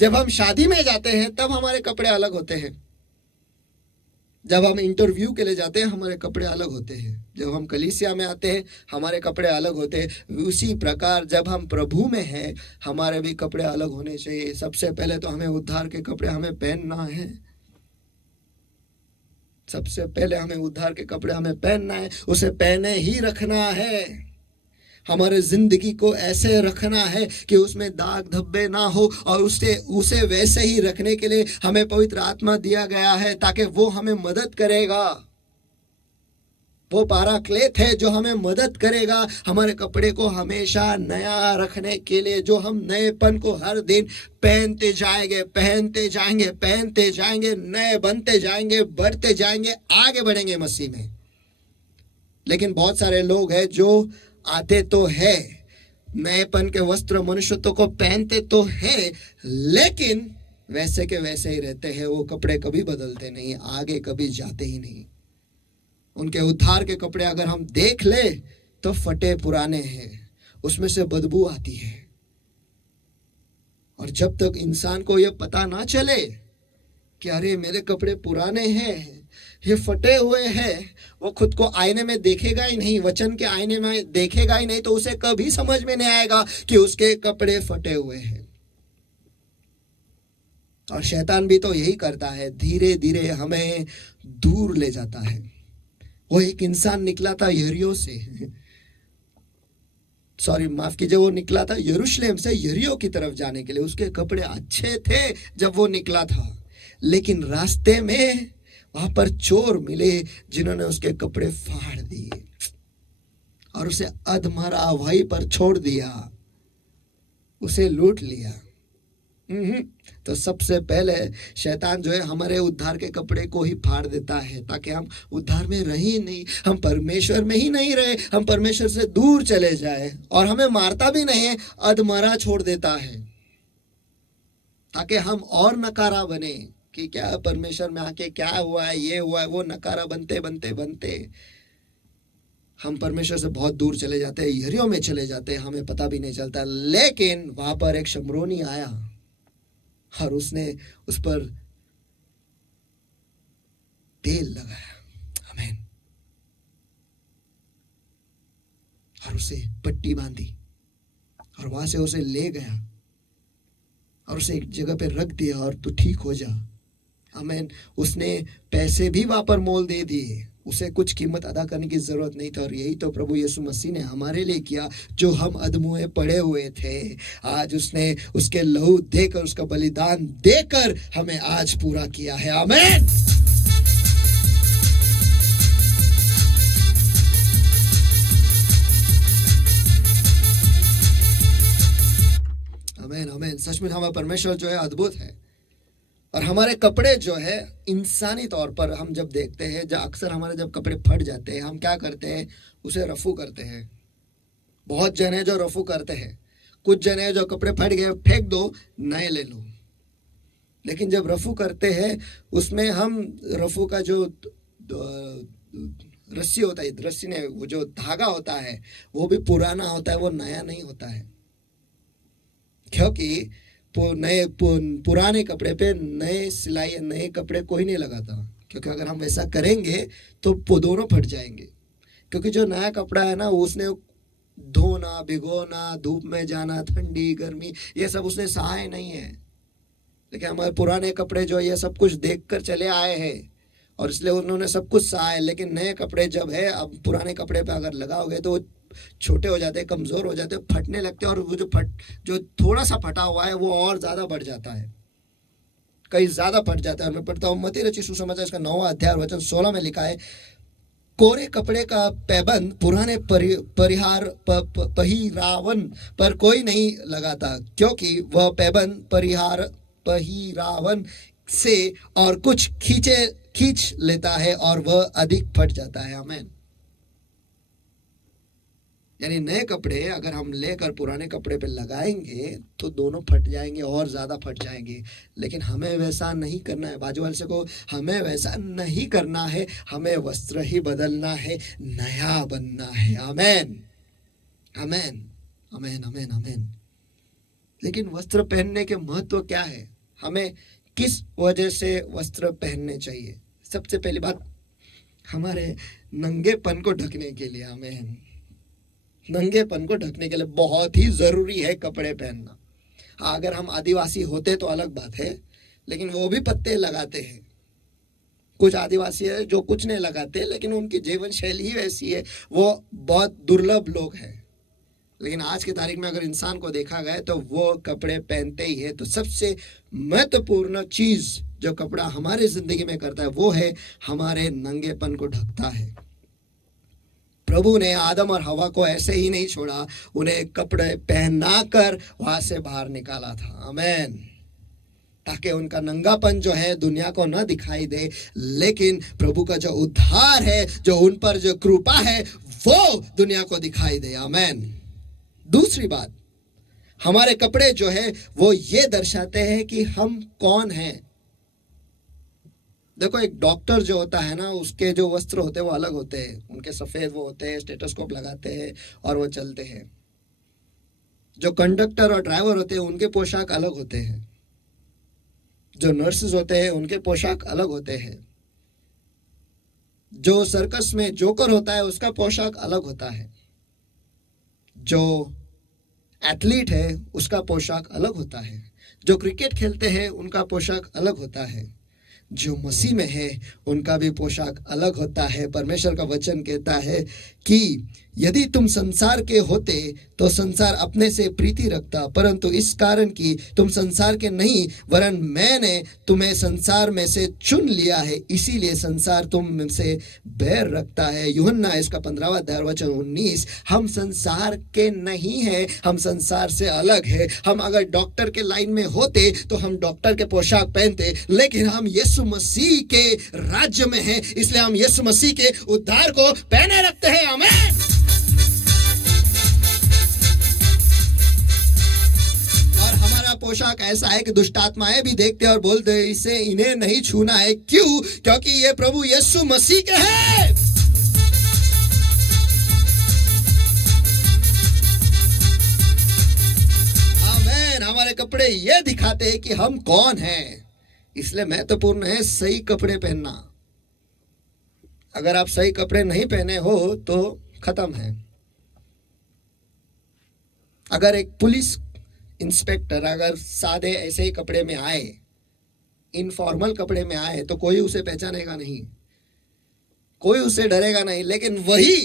जब हम शादी में जाते हैं तब हमारे कपड़े अलग होते हैं, जब हम इंटरव्यू के लिए जाते हैं हमारे कपड़े अलग होते हैं, जब हम कलीसिया में आते हैं हमारे कपड़े अलग होते हैं। उसी प्रकार जब हम प्रभु में हैं हमारे भी कपड़े अलग होने चाहिए। सबसे पहले तो हमें उद्धार के कपड़े हमें पहनना है, सबसे पहले हमें उद्धार के कपड़े हमें पहनना है, उसे पहने ही रखना है। हमारे जिंदगी को ऐसे रखना है कि उसमें दाग धब्बे ना हो, और उसे वैसे ही रखने के लिए हमें पवित्र आत्मा दिया गया है ताकि वो हमें मदद करेगा। वो पाराक्लेत है जो हमें मदद करेगा हमारे कपड़े को हमेशा नया रखने के लिए, जो हम नएपन को हर दिन पहनते जाएंगे, नए बनते जाएंगे, बढ़ते जाएंगे, आगे बढ़ेंगे मसीह में। लेकिन बहुत सारे लोग हैं जो आते तो है नएपन के वस्त्र मनुष्यत्व को पहनते तो है, लेकिन वैसे के वैसे ही रहते हैं। वो कपड़े कभी बदलते नहीं, आगे कभी जाते ही नहीं। उनके उद्धार के कपड़े अगर हम देख ले तो फटे पुराने हैं, उसमें से बदबू आती है। और जब तक इंसान को यह पता ना चले कि अरे मेरे कपड़े पुराने हैं, ये फटे हुए हैं, वो खुद को आईने में देखेगा ही नहीं, वचन के आईने में देखेगा ही नहीं, तो उसे कभी समझ में नहीं आएगा कि उसके कपड़े फटे हुए हैं। और शैतान भी तो यही करता है, धीरे धीरे हमें दूर ले जाता है। वो एक इंसान निकला था यरीहो से, माफ कीजिए, वो निकला था यरूशलेम से यरीहो की तरफ जाने के लिए। उसके कपड़े अच्छे थे जब वो निकला था, लेकिन रास्ते में वहां पर चोर मिले जिन्होंने उसके कपड़े फाड़ दिए और उसे अधमरा वहीं पर छोड़ दिया, उसे लूट लिया। तो सबसे पहले शैतान जो है हमारे उद्धार के कपड़े को ही फाड़ देता है ताकि हम उद्धार में रहे नहीं, हम परमेश्वर में ही नहीं रहे, हम परमेश्वर से दूर चले जाए। और हमें मारता भी नहीं है, अधमरा छोड़ देता है ताकि हम और नकारा बने कि क्या परमेश्वर में आके क्या हुआ है, ये हुआ है, वो नकारा बनते बनते बनते हम परमेश्वर से बहुत दूर चले जाते हैं, यरीहो में चले जाते हैं, हमें पता भी नहीं चलता। लेकिन वहां पर एक शमरोनी आया और उसने उस पर तेल लगाया, आमीन, और उसे पट्टी बांधी और वहां से उसे ले गया और उसे एक जगह पे रख दिया और तू ठीक हो जा, आमीन। उसने पैसे भी वहां पर मोल दे दिए, उसे कुछ कीमत अदा करने की जरूरत नहीं था। और यही तो प्रभु यीशु मसीह ने हमारे लिए किया, जो हम अधमुए पड़े हुए थे, आज उसने उसके लहू देकर, उसका बलिदान देकर हमें आज पूरा किया है, आमीन। आमीन आमीन। सच में हमारा परमेश्वर जो है अद्भुत है। और हमारे कपड़े जो है इंसानी तौर पर हम जब देखते हैं, जब अक्सर हमारे जब कपड़े फट जाते हैं, हम क्या करते हैं, उसे रफू करते हैं। बहुत जन है जो रफू करते हैं, कुछ जन है जो कपड़े फट गए फेंक दो, नए ले लो। लेकिन जब रफू करते हैं उसमें हम रफू का जो रस्सी होता है, रस्सी ने वो जो धागा होता है वो भी पुराना होता है, वो नया नहीं होता है। क्योंकि पुराने कपड़े पे नए सिलाई या नए कपड़े कोई नहीं लगाता, क्योंकि अगर हम वैसा करेंगे तो दोनों फट जाएंगे। क्योंकि जो नया कपड़ा है ना, उसने धोना, भिगोना, धूप में जाना, ठंडी गर्मी, ये सब उसने सहाय नहीं है। लेकिन हमारे पुराने कपड़े जो ये सब कुछ देख कर चले आए हैं और इसलिए उन्होंने सब कुछ सहाय। लेकिन नए कपड़े जब है, अब पुराने कपड़े पे अगर लगाओगे तो छोटे हो जाते हैं, कमजोर हो जाते हैं, फटने लगते हैं, और वो जो थोड़ा सा फटा हुआ है वो और ज्यादा बढ़ जाता है, कहीं ज्यादा फट जाता है। मैं पढ़ता हूँ मत्ती रचित सुसमाचार इसका 9वां अध्याय वचन 16 में लिखा है, कोरे कपड़े का पैबंद पुराने पहिरावन पर कोई नहीं लगाता, क्योंकि वह पैबंद पहिरावन से और कुछ खींच लेता है और वह अधिक फट जाता है। आमीन। यानी नए कपड़े अगर हम लेकर पुराने कपड़े पे लगाएंगे तो दोनों फट जाएंगे और ज्यादा फट जाएंगे। लेकिन हमें वैसा नहीं करना है। बाजू वाले से को, हमें वैसा नहीं करना है, हमें वस्त्र ही बदलना है, नया बनना है। आमीन, आमीन, आमीन, आमीन, आमीन। लेकिन वस्त्र पहनने के महत्व क्या है? हमें किस वजह से वस्त्र पहनने चाहिए? सबसे पहली बात, हमारे नंगेपन को ढकने के लिए। आमीन। नंगेपन को ढकने के लिए बहुत ही जरूरी है कपड़े पहनना। हाँ, अगर हम आदिवासी होते तो अलग बात है, लेकिन वो भी पत्ते लगाते हैं। कुछ आदिवासी है जो कुछ नहीं लगाते, लेकिन उनकी जीवन शैली ही वैसी है, वो बहुत दुर्लभ लोग हैं। लेकिन आज की तारीख में अगर इंसान को देखा गया तो वो कपड़े पहनते ही है। तो सबसे महत्वपूर्ण चीज जो कपड़ा हमारे जिंदगी में करता है वो है हमारे नंगेपन को ढकता है। प्रभु ने आदम और हवा को ऐसे ही नहीं छोड़ा, उन्हें कपड़े पहनाकर वहां से बाहर निकाला था। आमीन। ताकि उनका नंगापन जो है दुनिया को न दिखाई दे, लेकिन प्रभु का जो उद्धार है, जो उन पर जो कृपा है, वो दुनिया को दिखाई दे। आमीन। दूसरी बात, हमारे कपड़े जो है वो ये दर्शाते हैं कि हम कौन हैं। देखो, एक डॉक्टर जो होता है ना, उसके जो वस्त्र होते हैं वो अलग होते हैं। उनके सफेद वो होते हैं, स्टेथोस्कोप लगाते हैं और वो चलते हैं। जो कंडक्टर और ड्राइवर होते हैं उनके पोशाक अलग होते हैं। जो नर्सेस होते हैं उनके पोशाक अलग होते हैं। जो सर्कस में जोकर होता है उसका पोशाक अलग होता है। जो एथलीट है उसका पोशाक अलग होता है। जो क्रिकेट खेलते हैं उनका पोशाक अलग होता है। जो मसीह में है उनका भी पोशाक अलग होता है। परमेश्वर का वचन कहता है कि यदि तुम संसार के होते तो संसार अपने से प्रीति रखता, परंतु इस कारण कि तुम संसार के नहीं वरन मैंने तुम्हें संसार में से चुन लिया है, इसीलिए संसार तुम से बैर रखता है। यूहन्ना इसका 15वां अध्याय वचन 19। हम संसार के नहीं है, हम संसार से अलग है। हम अगर डॉक्टर के लाइन में होते तो हम डॉक्टर के पोशाक पहनते, लेकिन हम यीशु मसीह के राज्य में हैं, इसलिए हम यीशु मसीह के उद्धार को पहने रखते हैं। आमीन। पोशाक ऐसा है कि दुष्ट आत्माएं भी देखते और बोलते इसे इन्हें नहीं छूना है। क्यों? क्योंकि ये प्रभु यीशु मसीह के हैं। आमीन। हमारे कपड़े ये दिखाते हैं कि हम कौन हैं, इसलिए महत्वपूर्ण है सही कपड़े पहनना। अगर आप सही कपड़े नहीं पहने हो तो खत्म है। अगर एक पुलिस इंस्पेक्टर अगर सादे ऐसे ही कपड़े में आए, इनफॉर्मल कपड़े में आए, तो कोई उसे पहचानेगा नहीं, कोई उसे डरेगा नहीं। लेकिन वही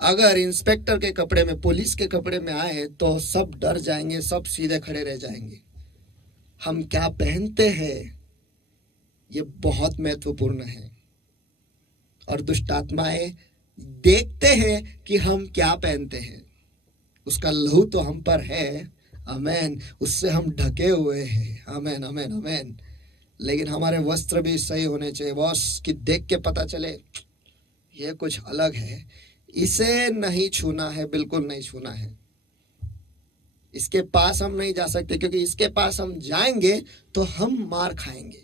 अगर इंस्पेक्टर के कपड़े में, पुलिस के कपड़े में आए तो सब डर जाएंगे, सब सीधे खड़े रह जाएंगे। हम क्या पहनते हैं ये बहुत महत्वपूर्ण है। और दुष्ट आत्माएं देखते हैं कि हम क्या पहनते हैं। उसका लहू तो हम पर है। आमीन। उससे हम ढके हुए हैं। आमीन, आमीन, आमीन। लेकिन हमारे वस्त्र भी सही होने चाहिए। बॉस कि देख के पता चले ये कुछ अलग है, इसे नहीं छूना है, बिल्कुल नहीं छूना है। इसके पास हम नहीं जा सकते, क्योंकि इसके पास हम जाएंगे तो हम मार खाएंगे।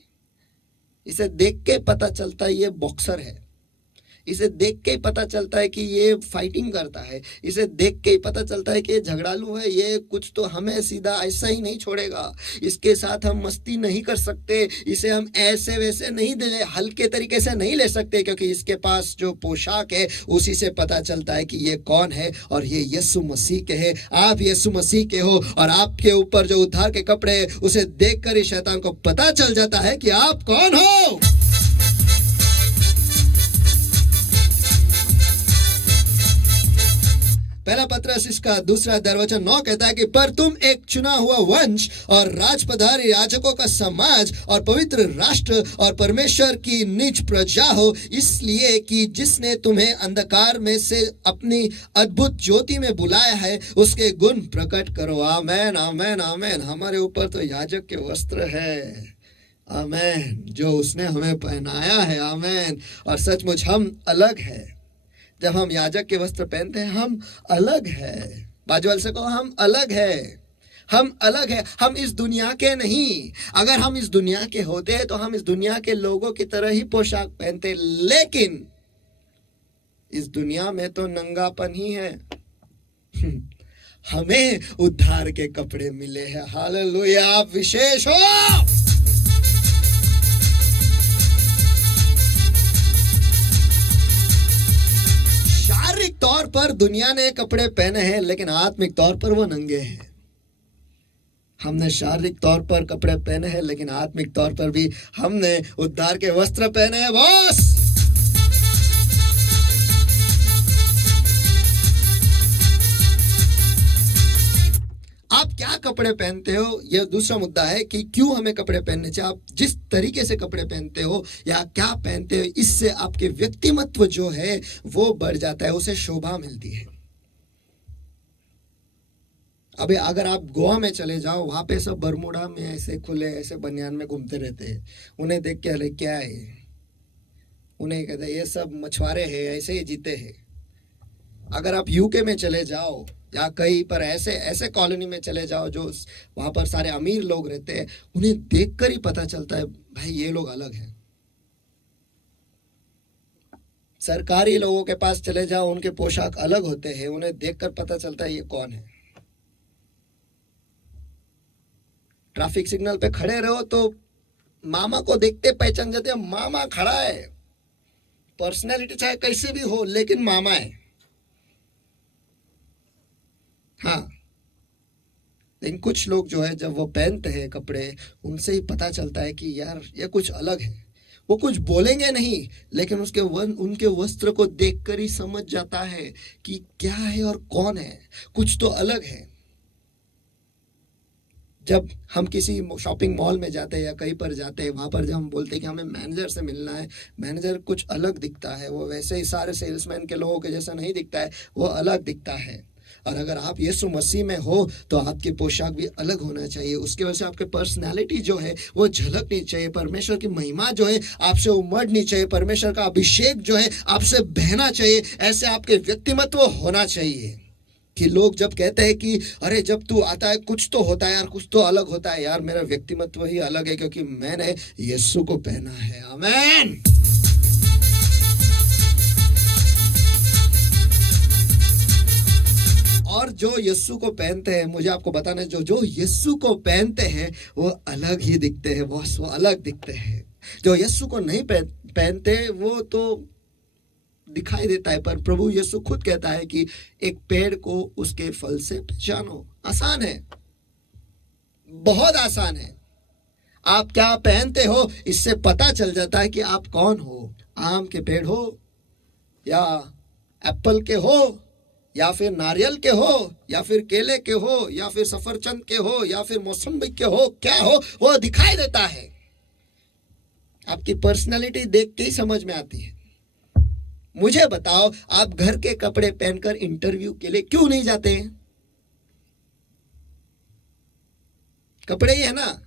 इसे देख के पता चलता है ये बॉक्सर है, इसे देख के ही पता चलता है कि ये फाइटिंग करता है, इसे देख के ही पता चलता है कि ये झगड़ालू है, ये कुछ तो हमें सीधा ऐसा ही नहीं छोड़ेगा, इसके साथ हम मस्ती नहीं कर सकते, इसे हम ऐसे वैसे नहीं दे हल्के तरीके से नहीं ले सकते, क्योंकि इसके पास जो पोशाक है उसी से पता चलता है कि ये कौन है, और ये यीशु मसीह के है। आप यीशु मसीह के हो, और आपके ऊपर जो उद्धार के कपड़े हैं उसे देखकर ही शैतान को पता चल जाता है कि आप कौन हो। पहला पत्रस इसका दूसरा दरवचन 9 कहता है कि पर तुम एक चुना हुआ वंश और राजपधारी याजकों का समाज और पवित्र राष्ट्र और परमेश्वर की निज प्रजा हो, इसलिए कि जिसने तुम्हें अंधकार में से अपनी अद्भुत ज्योति में बुलाया है उसके गुण प्रकट करो। आमेन आमेन आमेन। हमारे ऊपर तो याजक के वस्त्र है, आमेन, जो उसने हमें पहनाया है, आमेन। और सचमुच हम अलग है। जब हम याजक के वस्त्र पहनते हैं हम अलग है। बाजू वाले से कहो हम अलग है, हम अलग है, हम इस दुनिया के नहीं। अगर हम इस दुनिया के होते तो हम इस दुनिया के लोगों की तरह ही पोशाक पहनते, लेकिन इस दुनिया में तो नंगापन ही है। हमें उद्धार के कपड़े मिले हैं, हालेलुया। आप विशेष हो। शारीरिक तौर पर दुनिया ने कपड़े पहने हैं, लेकिन आत्मिक तौर पर वो नंगे हैं। हमने शारीरिक तौर पर कपड़े पहने हैं, लेकिन आत्मिक तौर पर भी हमने उद्धार के वस्त्र पहने हैं बॉस। आप क्या कपड़े पहनते हो, यह दूसरा मुद्दा है कि क्यों हमें कपड़े पहनने चाहिए। आप जिस तरीके से कपड़े पहनते हो या क्या पहनते हो, इससे आपके व्यक्तिमत्व जो है वो बढ़ जाता है, उसे शोभा मिलती है। अबे अगर आप गोवा में चले जाओ, वहां पे सब बरमूडा में ऐसे खुले ऐसे बनियान में घूमते रहते हैं। उन्हें देख के अरे क्या है, उन्हें कहते हैं ये सब मछुआरे हैं, ऐसे ही जीते हैं। अगर आप यूके में चले जाओ या कहीं पर ऐसे ऐसे कॉलोनी में चले जाओ जो वहां पर सारे अमीर लोग रहते हैं, उन्हें देखकर ही पता चलता है भाई ये लोग अलग हैं। सरकारी लोगों के पास चले जाओ, उनके पोशाक अलग होते हैं, उन्हें देखकर पता चलता है ये कौन है। ट्रैफिक सिग्नल पे खड़े रहो तो मामा को देखते पहचान जाते हैं, मामा खड़ा है। पर्सनैलिटी चाहे कैसे भी हो, लेकिन मामा है। हाँ, लेकिन कुछ लोग जो है जब वो पहनते हैं कपड़े, उनसे ही पता चलता है कि यार ये कुछ अलग है। वो कुछ बोलेंगे नहीं, लेकिन उनके वस्त्र को देखकर ही समझ जाता है कि क्या है और कौन है, कुछ तो अलग है। जब हम किसी शॉपिंग मॉल में जाते हैं या कहीं पर जाते हैं, वहां पर जब हम बोलते हैं कि हमें मैनेजर से मिलना है, मैनेजर कुछ अलग दिखता है, वो वैसे ही सारे सेल्समैन के लोगों के जैसा नहीं दिखता है, वो अलग दिखता है। और अगर आप यीशु मसीह में हो तो आपकी पोशाक भी अलग होना चाहिए। उसकी वजह से आपके पर्सनालिटी जो है वो झलकनी चाहिए, परमेश्वर की महिमा जो है आपसे उमड़नी चाहिए, परमेश्वर का अभिषेक जो है आपसे बहना चाहिए। ऐसे आपके व्यक्तिमत्व होना चाहिए कि लोग जब कहते हैं कि अरे जब तू आता है कुछ तो होता है यार, कुछ तो अलग होता है यार, मेरा व्यक्तिमत्व ही अलग है क्योंकि मैंने यीशु को पहना है। आमीन। और जो यीशु को पहनते हैं, मुझे आपको बताना है, जो यीशु को पहनते हैं वो अलग ही दिखते हैं, वो अलग दिखते हैं। जो यीशु को नहीं पहनते वो तो दिखाई देता है, पर प्रभु यीशु खुद कहता है कि एक पेड़ को उसके फल से पहचानो। आसान है, बहुत आसान है। आप क्या पहनते हो इससे पता चल जाता है कि आप कौन हो। आम के पेड़ हो या एप्पल के हो या फिर नारियल के हो या फिर केले के हो या फिर सफरचंद के हो या फिर मौसम्बी के हो, क्या हो वो दिखाई देता है। आपकी पर्सनालिटी देख के ही समझ में आती है। मुझे बताओ, आप घर के कपड़े पहनकर इंटरव्यू के लिए क्यों नहीं जाते हैं? कपड़े ही है ना,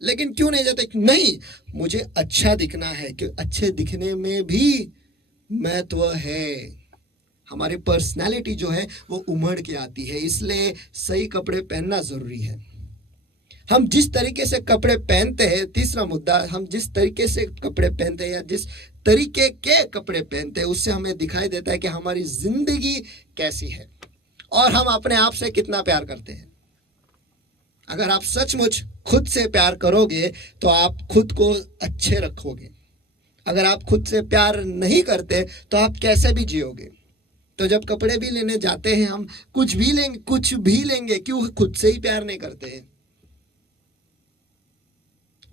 लेकिन क्यों नहीं जाते? नहीं, मुझे अच्छा दिखना है, क्योंकि अच्छे दिखने में भी महत्व है। हमारी पर्सनालिटी जो है वो उमड़ के आती है, इसलिए सही कपड़े पहनना जरूरी है। हम जिस तरीके से कपड़े पहनते हैं, तीसरा मुद्दा, हम जिस तरीके से कपड़े पहनते हैं या जिस तरीके के कपड़े पहनते हैं उससे हमें दिखाई देता है कि हमारी जिंदगी कैसी है और हम अपने आप से कितना प्यार करते हैं। अगर आप सचमुच खुद से प्यार करोगे तो आप खुद को अच्छे रखोगे। अगर आप खुद से प्यार नहीं करते तो आप कैसे भी जियोगे। तो जब कपड़े भी लेने जाते हैं हम कुछ भी लेंगे, क्यों? खुद से ही प्यार नहीं करते हैं।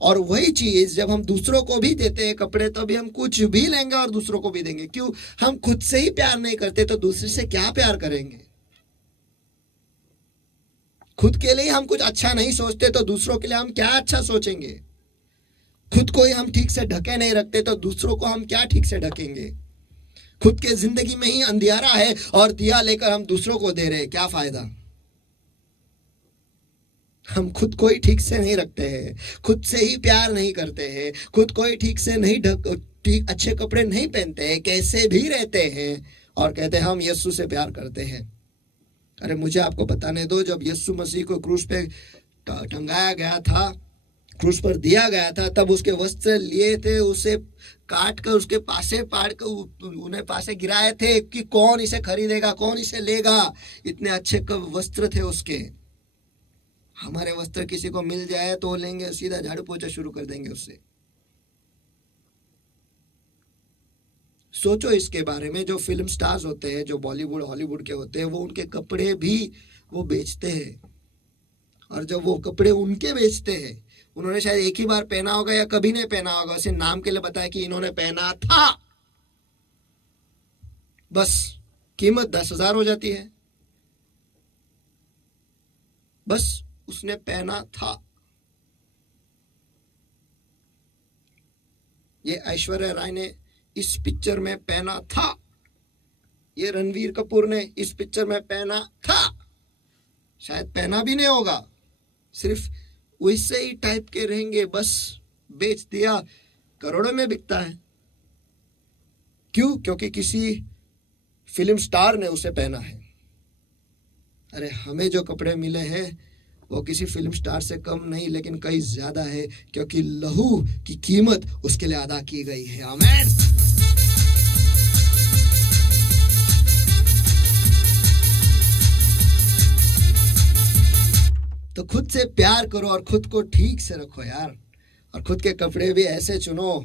और वही चीज जब हम दूसरों को भी देते हैं कपड़े, तो भी हम कुछ भी लेंगे और दूसरों को भी देंगे। क्यों? हम खुद से ही प्यार नहीं करते तो दूसरे से क्या प्यार करेंगे। खुद के लिए हम कुछ अच्छा नहीं सोचते तो दूसरों के लिए हम क्या अच्छा सोचेंगे। खुद को ही हम ठीक से ढके नहीं रखते तो दूसरों को हम क्या ठीक से ढकेंगे। खुद के जिंदगी में ही अंधियारा है और दिया लेकर हम दूसरों को दे रहे हैं, क्या फायदा। हम खुद को ही ठीक से नहीं रखते हैं, खुद से ही प्यार नहीं करते हैं, खुद को ही ठीक से नहीं ठीक अच्छे कपड़े नहीं पहनते हैं, कैसे भी रहते हैं और कहते हैं हम यीशु से प्यार करते हैं। अरे मुझे आपको बताने दो, जब यीशु मसीह को क्रूस पे टंगाया गया था, क्रूस पर दिया गया था, तब उसके वस्त्र लिए थे, उसे काट कर उसके पासे पाड़ कर उन्हें पासे गिराए थे कि कौन इसे खरीदेगा, कौन इसे लेगा। इतने अच्छे वस्त्र थे उसके। हमारे वस्त्र किसी को मिल जाए तो लेंगे, सीधा झाड़ू पोछा शुरू कर देंगे उससे। सोचो इसके बारे में। जो फिल्म स्टार्स होते हैं, जो बॉलीवुड हॉलीवुड के होते हैं, वो उनके कपड़े भी वो बेचते हैं। और जब वो कपड़े उनके बेचते हैं, उन्होंने शायद एक ही बार पहना होगा या कभी नहीं पहना होगा, सिर्फ नाम के लिए बताया कि इन्होंने पहना था, बस कीमत 10,000 हो जाती है। बस उसने पहना था। ये ऐश्वर्या राय ने इस पिक्चर में पहना था, ये रणवीर कपूर ने इस पिक्चर में पहना था। शायद पहना भी नहीं होगा, सिर्फ वैसे ही टाइप के रहेंगे, बस बेच दिया। करोड़ों में बिकता है। क्यों? क्योंकि किसी फिल्म स्टार ने उसे पहना है। अरे हमें जो कपड़े मिले हैं वो किसी फिल्म स्टार से कम नहीं, लेकिन कई ज्यादा है, क्योंकि लहू की कीमत उसके लिए अदा की गई है। आमीन। तो खुद से प्यार करो और खुद को ठीक से रखो यार। और खुद के कपड़े भी ऐसे चुनो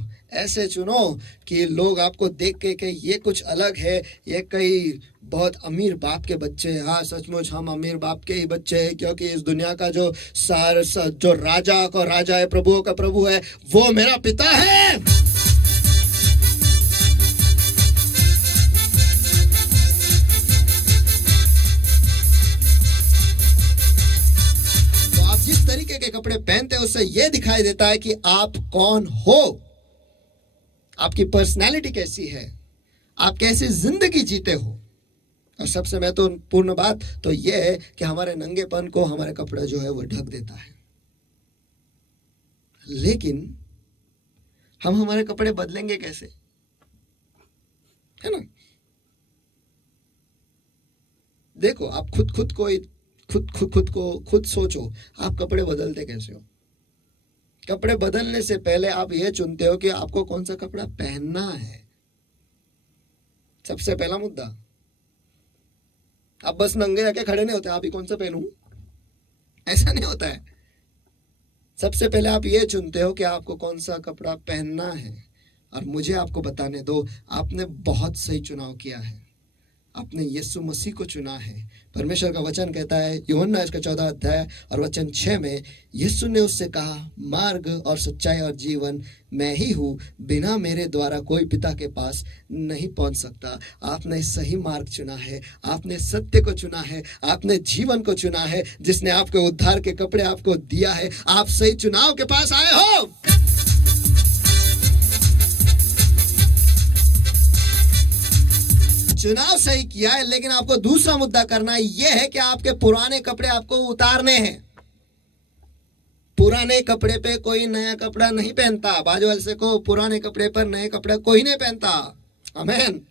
कि लोग आपको देख के ये कुछ अलग है, ये कई बहुत अमीर बाप के बच्चे हैं। हाँ, सचमुच हम अमीर बाप के ही बच्चे हैं, क्योंकि इस दुनिया का जो राजा का राजा है, प्रभुओं का प्रभु है, वो मेरा पिता है। जिस तरीके के कपड़े पहनते हैं उससे यह दिखाई देता है कि आप कौन हो, आपकी पर्सनैलिटी कैसी है, आप कैसी जिंदगी जीते हो। और सबसे महत्वपूर्ण बात तो यह है कि हमारे नंगेपन को हमारे कपड़े जो है वो ढक देता है। लेकिन हम हमारे कपड़े बदलेंगे कैसे, है ना? देखो, आप खुद सोचो, आप कपड़े बदलते कैसे हो। कपड़े बदलने से पहले आप ये चुनते हो कि आपको कौन सा कपड़ा पहनना है। सबसे पहला मुद्दा। आप बस नंगे जाके खड़े नहीं होते, आप ही कौन सा पहनूं, ऐसा नहीं होता है। सबसे पहले आप ये चुनते हो कि आपको कौन सा कपड़ा पहनना है। और मुझे आपको बताने दो, आपने बहुत सही चुनाव किया है। आपने यीशु मसीह को चुना है। परमेश्वर का वचन कहता है, यूहन्ना इसका 14 अध्याय और वचन 6 में, यीशु ने उससे कहा, मार्ग और सच्चाई और जीवन मैं ही हूँ, बिना मेरे द्वारा कोई पिता के पास नहीं पहुंच सकता। आपने सही मार्ग चुना है, आपने सत्य को चुना है, आपने जीवन को चुना है, जिसने आपको उद्धार के कपड़े आपको दिया है। आप सही चुनाव के पास आए हो। चुनाव सही किया है, लेकिन आपको दूसरा मुद्दा करना यह है कि आपके पुराने कपड़े आपको उतारने हैं। पुराने कपड़े पे कोई नया कपड़ा नहीं पहनता। बाजू वाले से को, पुराने कपड़े पर नए कपड़े कोई नहीं पहनता। आमीन।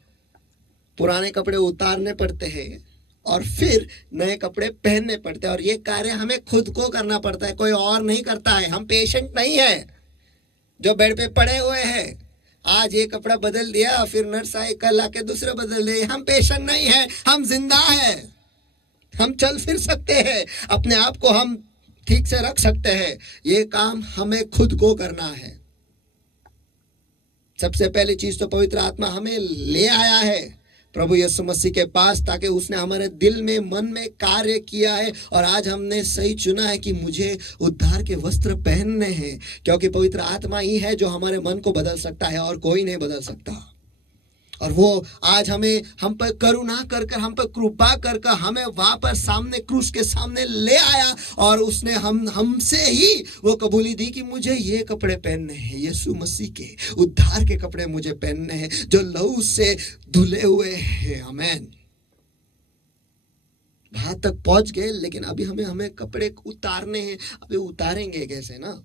पुराने कपड़े उतारने पड़ते हैं और फिर नए कपड़े पहनने पड़ते हैं। और ये कार्य हमें खुद को करना पड़ता है, कोई और नहीं करता है। हम पेशेंट नहीं है जो बेड पे पड़े हुए हैं। आज ये कपड़ा बदल दिया, फिर नर्स आए, कल आके दूसरा बदल दिए। हम पेशेंट नहीं है, हम जिंदा है, हम चल फिर सकते हैं, अपने आप को हम ठीक से रख सकते हैं। ये काम हमें खुद को करना है। सबसे पहली चीज तो पवित्र आत्मा हमें ले आया है प्रभु यीशु मसीह के पास, ताकि उसने हमारे दिल में, मन में कार्य किया है। और आज हमने सही चुना है कि मुझे उद्धार के वस्त्र पहनने हैं, क्योंकि पवित्र आत्मा ही है जो हमारे मन को बदल सकता है और कोई नहीं बदल सकता। और वो आज हमें, हम पर करुणा कर कर, हम पर कृपा कर कर हमें वहां पर सामने, क्रूस के सामने ले आया। और उसने हमसे ही वो कबूली दी कि मुझे ये कपड़े पहनने हैं, यीशु मसीह के उद्धार के कपड़े मुझे पहनने हैं, जो लहू से धुले हुए हैं। आमीन। वहां तक पहुंच गए, लेकिन अभी हमें कपड़े उतारने हैं। अभी उतारेंगे कैसे ना?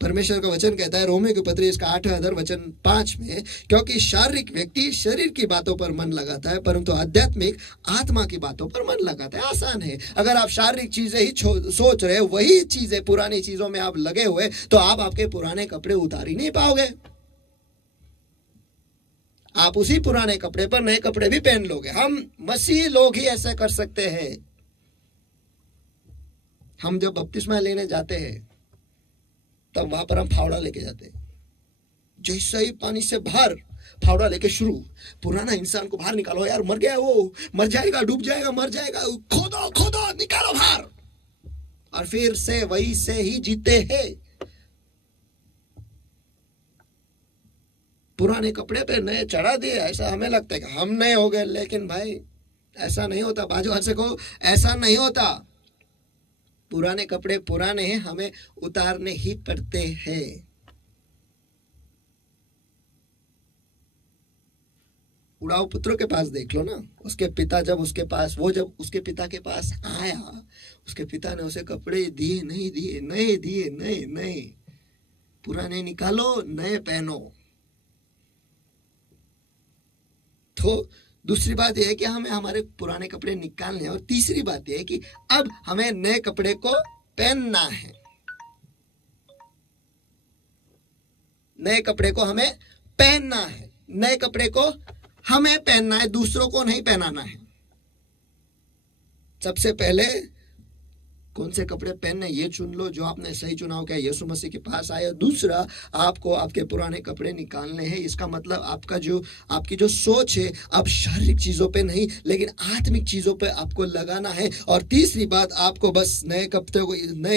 परमेश्वर का वचन कहता है रोमियो की पत्री इसका 8वां अध्याय वचन 5 में, क्योंकि शारीरिक व्यक्ति शरीर की बातों पर मन लगाता है, परंतु आध्यात्मिक आत्मा की बातों पर मन लगाता है। आसान है। अगर आप शारीरिक चीजें ही सोच रहे हो, वही चीजें, पुरानी चीजों में आप लगे हुए, तो आप आपके पुराने कपड़े उतार ही नहीं पाओगे। आप उसी पुराने कपड़े पर नए कपड़े भी पहन लोगे। हम मसीह लोग ही ऐसा कर सकते हैं। हम जब बपतिस्मा लेने जाते हैं, तब वहां पर हम फावड़ा लेके जाते हैं। जैसे ही पानी से बाहर फावड़ा लेके शुरू, पुराना इंसान को बाहर निकालो, यार मर गया, वो मर जाएगा, डूब जाएगा, मर जाएगा, खोदो खोदो, निकालो बाहर। और फिर से वही से ही जीते हैं। पुराने कपड़े पे नए चढ़ा दिए, ऐसा हमें लगता है कि हम नए हो गए, लेकिन भाई ऐसा नहीं होता। बाजू हाथ से कहो, ऐसा नहीं होता। पुराने कपड़े पुराने हैं, हमें उतारने ही पड़ते हैं। उड़ाऊ पुत्रों के पास देख लो ना, उसके पिता जब उसके पिता के पास आया, उसके पिता ने उसे कपड़े दिए नहीं दिए, नए दिए, नए पुराने निकालो, नए पहनो। तो दूसरी बात यह है कि हमें हमारे पुराने कपड़े निकालने हैं। और तीसरी बात यह है कि अब हमें नए कपड़े को पहनना है। नए कपड़े को हमें पहनना है, नए कपड़े को हमें पहनना है, दूसरों को नहीं पहनाना है। सबसे पहले कौन से कपड़े पहनने, ये चुन लो जो आपने सही चुनाव किया, यीशु मसीह के पास आए। दूसरा, आपको आपके पुराने कपड़े निकालने हैं। इसका मतलब आपकी जो सोच है, आप शारीरिक चीजों पे नहीं, लेकिन आत्मिक चीजों पे आपको लगाना है। और तीसरी बात, आपको बस नए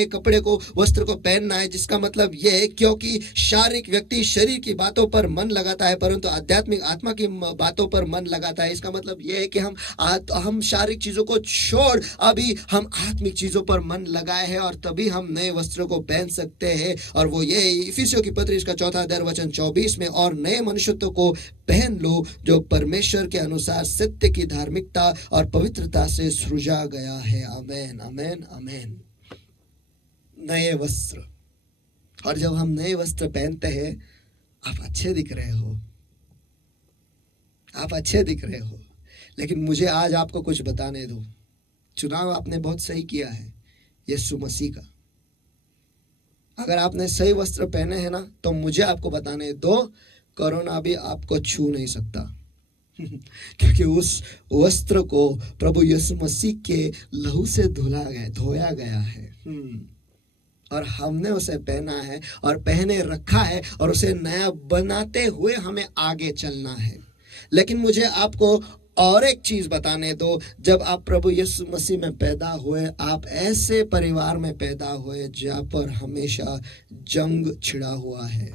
कपड़े को, वस्त्र को पहनना है। जिसका मतलब यह है, क्योंकि शारीरिक व्यक्ति शरीर की बातों पर मन लगाता है, परंतु आध्यात्मिक आत्मा की बातों पर मन लगाता है। इसका मतलब यह है कि हम शारीरिक चीजों को छोड़ अभी हम आत्मिक चीजों पर मन लगाए हैं, और तभी हम नए वस्त्रों को पहन सकते हैं। और वो ये इफिसियों की पत्री इसका 4वां अध्याय वचन 24 में, और नए मनुष्यत्व को पहन लो जो परमेश्वर के अनुसार सत्य की धार्मिकता और पवित्रता से सृजा गया है। आमेन, आमेन, आमेन। नए वस्त्र। और जब हम नए वस्त्र पहनते हैं, आप अच्छे दिख रहे हो, आप अच्छे दिख रहे हो। लेकिन मुझे आज आपको कुछ बताने दो। चुनाव आपने बहुत सही किया है यीशु मसीह का। अगर आपने सही वस्त्र पहने हैं ना, तो मुझे आपको बताने दो, कोरोना भी आपको छू नहीं सकता। क्योंकि उस वस्त्र को प्रभु यीशु मसीह के लहू से धोया गया है। और हमने उसे पहना है और पहने रखा है, और उसे नया बनाते हुए हमें आगे चलना है। लेकिन मुझे आपको और एक चीज बताने दो। जब आप प्रभु यीशु मसीह में पैदा हुए, आप ऐसे परिवार में पैदा हुए जहाँ पर हमेशा जंग छिड़ा हुआ है।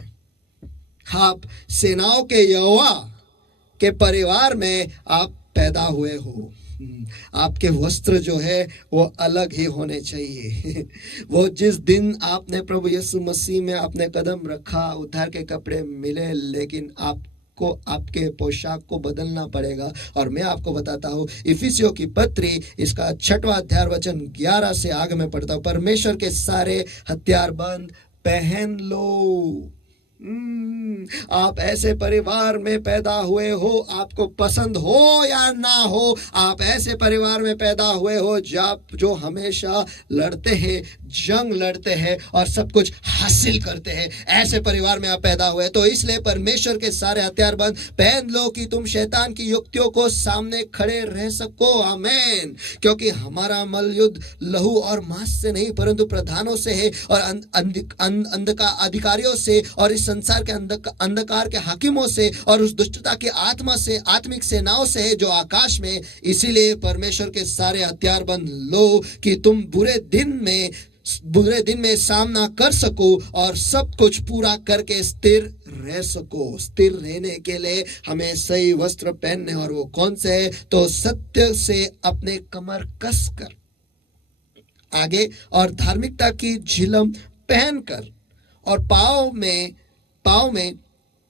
आप सेनाओं के यहोवा के परिवार में आप पैदा हुए हो। आपके वस्त्र जो है वो अलग ही होने चाहिए। वो जिस दिन आपने प्रभु यीशु मसीह में आपने कदम रखा, उद्धार के कपड़े मिले, लेकिन आपको आपके पोशाक को बदलना पड़ेगा। और मैं आपको बताता हूँ, इफिसियों की पत्री इसका 6वां अध्याय वचन 11 से आगे में पढ़ता हूँ। परमेश्वर के सारे हथियार बंद पहन लो। आप ऐसे परिवार में पैदा हुए हो, आपको पसंद हो या ना हो, आप ऐसे परिवार में पैदा हुए हो जो हमेशा लड़ते हैं, जंग लड़ते हैं और सब कुछ हासिल करते हैं, ऐसे परिवार में आप पैदा हुए। तो इसलिए परमेश्वर के सारे हथियारबंद पहन लो कि तुम शैतान की युक्तियों को सामने खड़े रह सको। आमीन। क्योंकि हमारा मल युद्ध लहू और मांस से नहीं परंतु प्रधानों से है और अंधकार अधिकारियों से और इस संसार के अंधकार के हाकिमों से और उस दुष्टता की आत्मा से, आत्मिक सेनाओं से है जो आकाश में। इसीलिए परमेश्वर के सारे हथियारबंद लो कि तुम बुरे दिन में सामना कर सको और सब कुछ पूरा करके स्थिर रह सको। स्थिर रहने के लिए हमें सही वस्त्र पहनने, और वो कौन से है? तो सत्य से अपने कमर कस कर आगे और धार्मिकता की झिलम पहनकर और पाँव में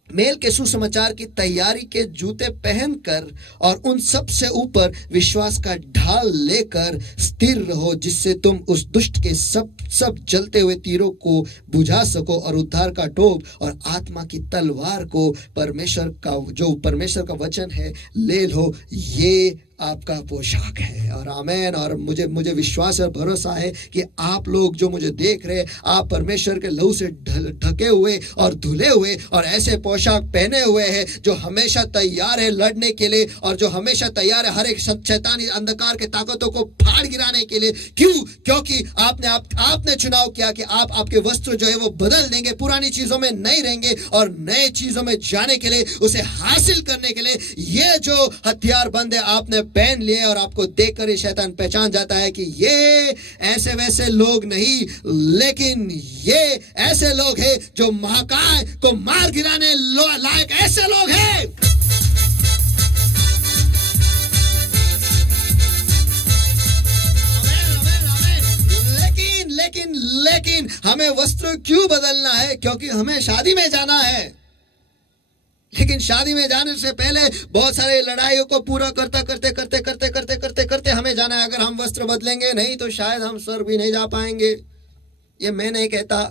मेल के सुसमाचार की तैयारी के जूते पहनकर और उन सब से ऊपर विश्वास का ढाल लेकर स्थिर रहो, जिससे तुम उस दुष्ट के सब जलते हुए तीरों को बुझा सको और उद्धार का टोप और आत्मा की तलवार को परमेश्वर का वचन है ले लो। ये आपका पोशाक है। और आमीन। और मुझे विश्वास और भरोसा है कि आप लोग जो मुझे देख रहे हैं, आप परमेश्वर के लहू से ढके हुए और धुले हुए और ऐसे पोशाक पहने हुए हैं जो हमेशा तैयार है लड़ने के लिए और जो हमेशा तैयार है हर एक शैतानी अंधकार के ताकतों को फाड़ गिराने के लिए। क्यों? क्योंकि आपने चुनाव किया कि आप आपके वस्त्र जो है वो बदल देंगे, पुरानी चीजों में नहीं रहेंगे और नए चीजों में जाने के लिए, उसे हासिल करने के लिए ये जो हथियार बंद है आपने पहन लिए। और आपको देखकर ही शैतान पहचान जाता है कि ये ऐसे वैसे लोग नहीं, लेकिन ये ऐसे लोग हैं जो महाकाय को मार गिराने लायक ऐसे लोग हैं। लेकिन हमें वस्त्र क्यों बदलना है? क्योंकि हमें शादी में जाना है। लेकिन शादी में जाने से पहले बहुत सारे लड़ाइयों को पूरा करते हमें जाना है। अगर हम वस्त्र बदलेंगे नहीं तो शायद हम स्वर्ग भी नहीं जा पाएंगे। ये मैं नहीं कहता,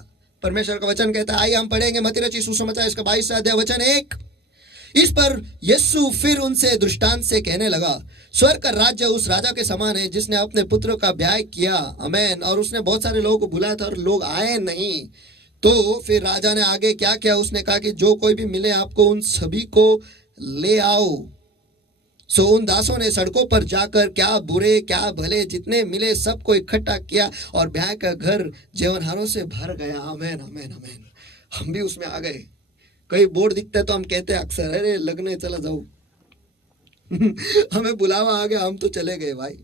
परमेश्वर का वचन कहता है। आइए हम पढ़ेंगे मत्ती रचित सुसमाचार इसका 22 अध्याय वचन 1। इस पर यीशु फिर उनसे दृष्टांत से कहने लगा, स्वर्ग का राज्य उस राजा के समान है जिसने अपने पुत्र का ब्याह किया। आमीन। और उसने बहुत सारे लोगों को बुलाया था और लोग आए नहीं। तो फिर राजा ने आगे क्या किया? उसने कहा कि जो कोई भी मिले आपको उन सभी को ले आओ। सो उन दासों ने सड़कों पर जाकर क्या बुरे क्या भले जितने मिले सबको इकट्ठा किया और ब्याह का घर जेवनहारों से भर गया। आमीन आमीन आमीन। हम भी उसमें आ गए। कई बोर्ड दिखते तो हम कहते हैं अक्सर, अरे लगने चला जाओ। हमें बुलावा आ गया, हम तो चले गए भाई।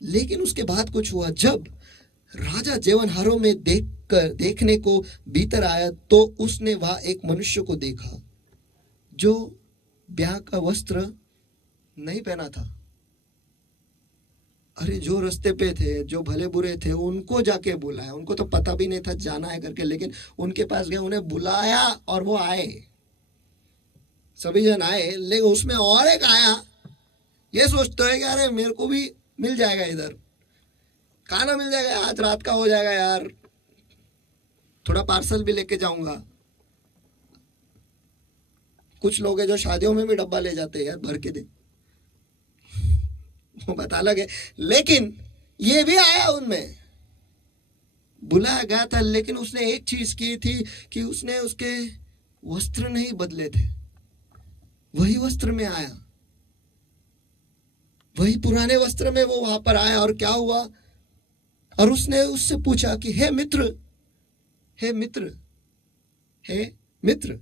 लेकिन उसके बाद कुछ हुआ। जब राजा जेवनहारों में देखने को भीतर आया तो उसने वहां एक मनुष्य को देखा जो ब्याह का वस्त्र नहीं पहना था। अरे जो रास्ते पे थे, जो भले बुरे थे, उनको जाके बुलाया। उनको तो पता भी नहीं था जाना है करके, लेकिन उनके पास गए, उन्हें बुलाया और वो आए। सभी जन आए, लेकिन उसमें और एक आया। ये सोचते है कि अरे मेरे को भी मिल जाएगा, इधर खाना मिल जाएगा, आज रात का हो जाएगा यार, थोड़ा पार्सल भी लेके जाऊंगा। कुछ लोग हैं जो शादियों में भी डब्बा ले जाते हैं यार, भर के दे, वो बात अलग है। लेकिन ये भी आया, उनमें बुलाया गया था, लेकिन उसने एक चीज की थी कि उसने उसके वस्त्र नहीं बदले थे। वही वस्त्र में आया, वही पुराने वस्त्र में वो वहां पर आया। और क्या हुआ? और उसने उससे पूछा कि हे मित्र,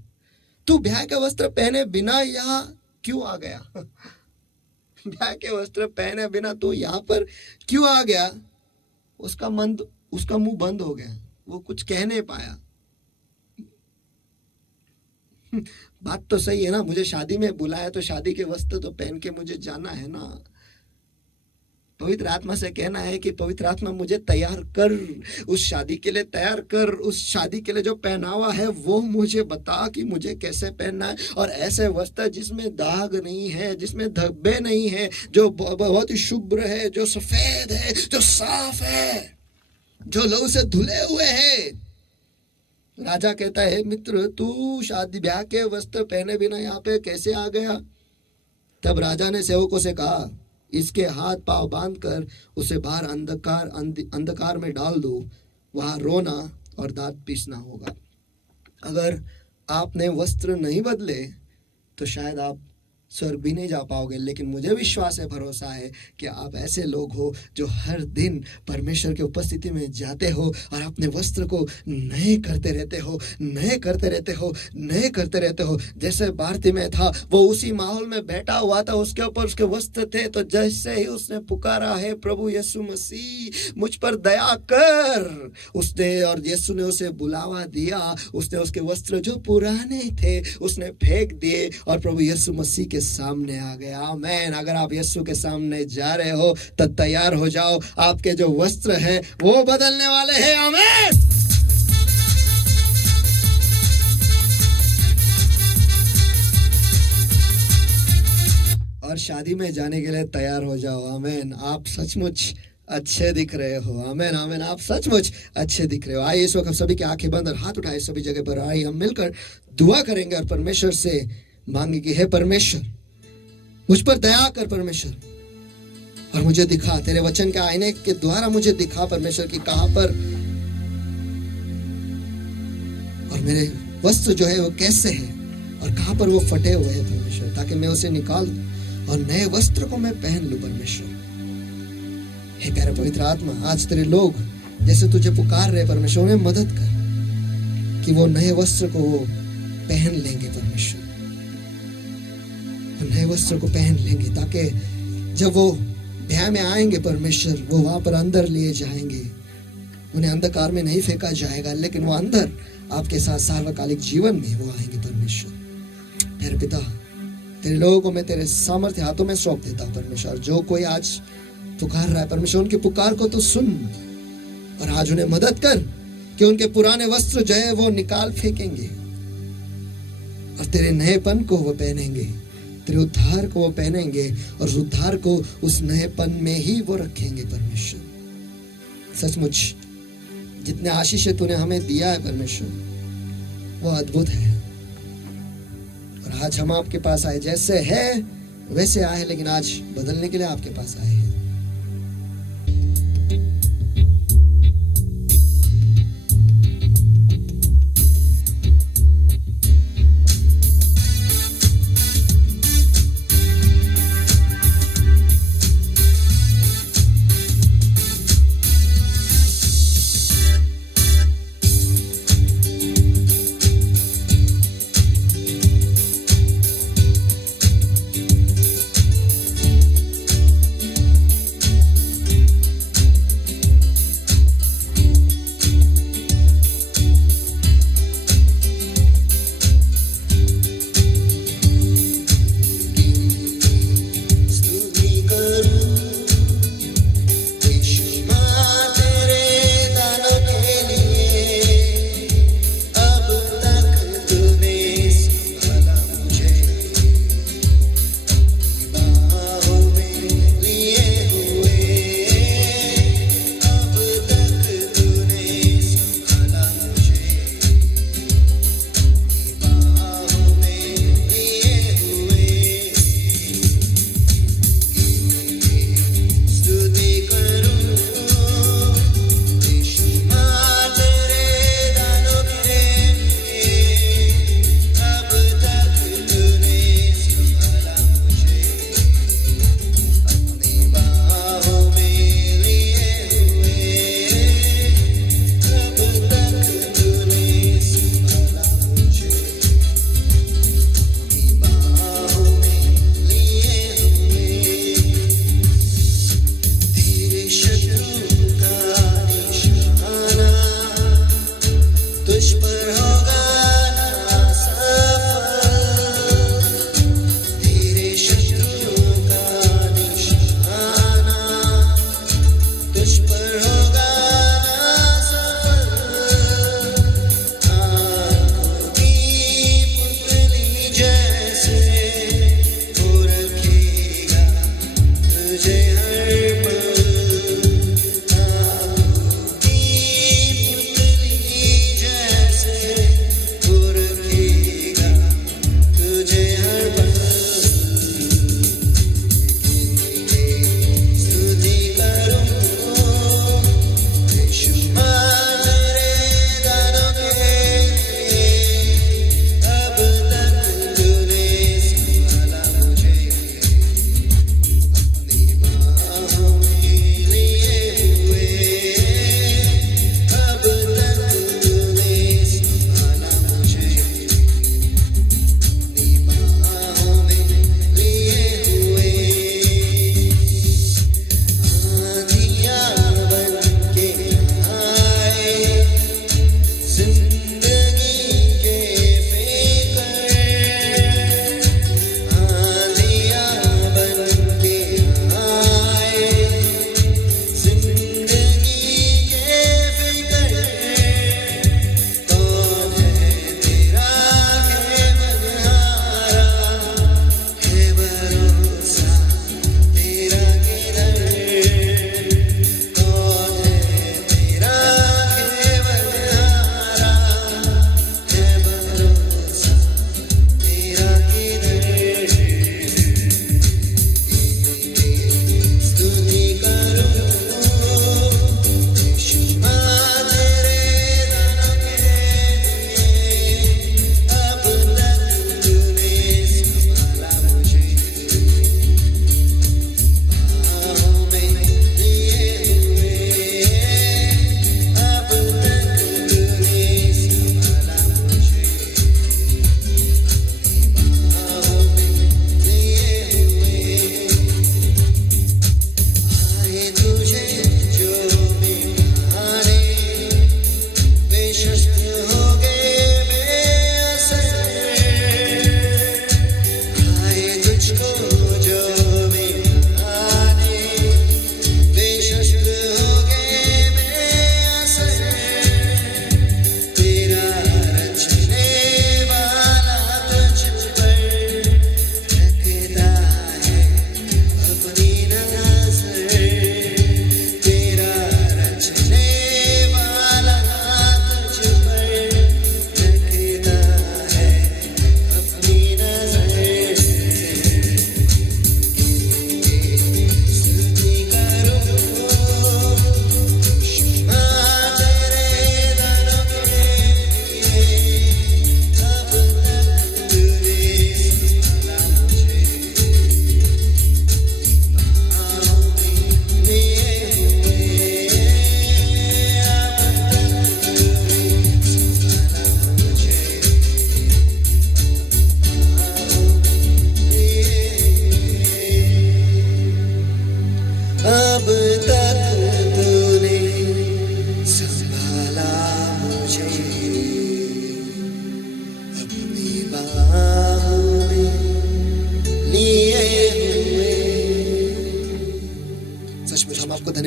तू ब्याह का वस्त्र पहने बिना यहाँ क्यों आ गया? ब्याह के वस्त्र पहने बिना तू यहाँ पर क्यों आ गया? उसका मुंह बंद हो गया, वो कुछ कह नहीं पाया। बात तो सही है ना, मुझे शादी में बुलाया तो शादी के वस्त्र तो पहन के मुझे जाना है ना। पवित्र आत्मा से कहना है कि पवित्र आत्मा मुझे तैयार कर, उस शादी के लिए तैयार कर। उस शादी के लिए जो पहनावा है वो मुझे बता कि मुझे कैसे पहनना है। और ऐसे वस्त्र जिसमें दाग नहीं है, जिसमें धब्बे नहीं है, जो बहुत ही शुभ्र है, जो सफेद है, जो साफ है, जो लहू से धुले हुए है। राजा कहता है, मित्र तू शादी ब्याह के वस्त्र पहने बिना यहाँ पे कैसे आ गया? तब राजा ने सेवकों से कहा, इसके हाथ पांव बांधकर उसे बाहर अंधकार में डाल दो, वहां रोना और दांत पीसना होगा। अगर आपने वस्त्र नहीं बदले तो शायद आप स्वर्ग भी नहीं जा पाओगे, लेकिन मुझे विश्वास है, भरोसा है कि आप ऐसे लोग हो जो हर दिन परमेश्वर की उपस्थिति में जाते हो और अपने वस्त्र को नए करते रहते हो, नए करते रहते हो, नए करते रहते हो। जैसे भारती में था, वो उसी माहौल में बैठा हुआ था, उसके ऊपर उसके वस्त्र थे, तो जैसे ही उसने पुकारा है प्रभु यीशु मसीह मुझ पर दया कर, उसने और यीशु ने उसे बुलावा दिया, उसने उसके वस्त्र जो पुराने थे उसने फेंक दिए और प्रभु यीशु मसीह के सामने आ गया। आमीन। अगर आप यीशु के सामने जा रहे हो तो तैयार हो जाओ, आपके जो वस्त्र हैं वो बदलने वाले हैं। आमीन। और शादी में जाने के लिए तैयार हो जाओ। आमीन। आप सचमुच अच्छे दिख रहे हो। आमीन आमीन। आप सचमुच अच्छे दिख रहे हो। आइए इस वक्त सभी की आंखें बंद और हाथ उठाए सभी जगह पर। आइए हम मिलकर दुआ करेंगे और परमेश्वर से मांगे कि हे परमेश्वर मुझ पर दया कर परमेश्वर, और मुझे दिखा, तेरे वचन के आईने के द्वारा मुझे दिखा परमेश्वर की कहां पर और मेरे वस्त्र जो है वो कैसे है और कहां पर वो फटे हुए हैं परमेश्वर, ताकि मैं उसे निकाल दूं और नए वस्त्र को मैं पहन लूं परमेश्वर। हे प्यारे पवित्र आत्मा, आज तेरे लोग जैसे तुझे पुकार रहे परमेश्वर, उन्हें मदद कर कि वो नए वस्त्र को वो पहन लेंगे परमेश्वर, नए वस्त्र को पहन लेंगे, ताकि जब वो ब्याह में आएंगे परमेश्वर, वो वहां पर अंदर लिए जाएंगे, उन्हें अंधकार में नहीं फेंका जाएगा, लेकिन वो अंदर आपके साथ सार्वकालिक जीवन में वो आएंगे परमेश्वर। मेरे पिता, तेरे लोगों को मैं तेरे सामर्थ्य हाथों में सौंप देता हूं परमेश्वर। जो कोई आज पुकार रहा है परमेश्वर, उनकी पुकार को तो सुन और आज उन्हें मदद कर कि उनके पुराने वस्त्र जो है वो निकाल फेंकेंगे और तेरे नएपन को वो पहनेंगे, तेरे उद्धार को वो पहनेंगे और उद्धार को उस नएपन में ही वो रखेंगे परमेश्वर। सचमुच जितने आशीष तूने हमें दिया है परमेश्वर, वो अद्भुत है। और आज हम आपके पास आए, जैसे है वैसे आए, लेकिन आज बदलने के लिए आपके पास आए हैं।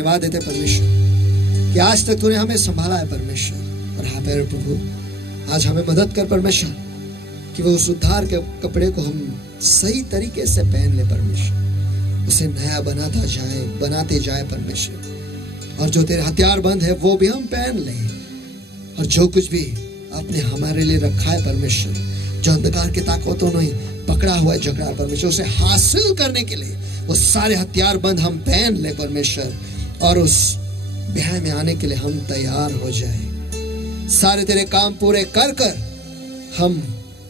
धन्यवाद देते परमेश्वर कि आज तक तूने हमें संभाला है परमेश्वर। और हाँ प्यारे प्रभु, आज हमें मदद कर परमेश्वर कि वो उस उद्धार के कपड़े को हम सही तरीके से पहन ले परमेश्वर, उसे नया बनाते जाए परमेश्वर। और जो तेरे हथियार बंद है वो भी हम पहन ले, और जो कुछ भी आपने हमारे लिए रखा है परमेश्वर, जो अंधकार की ताकतों ने पकड़ा हुआ है झगड़ा परमेश्वर, उसे हासिल करने के लिए वो सारे हथियार बंद हम पहन ले परमेश्वर, और उस ब्याह में आने के लिए हम तैयार हो जाए। सारे तेरे काम पूरे कर कर हम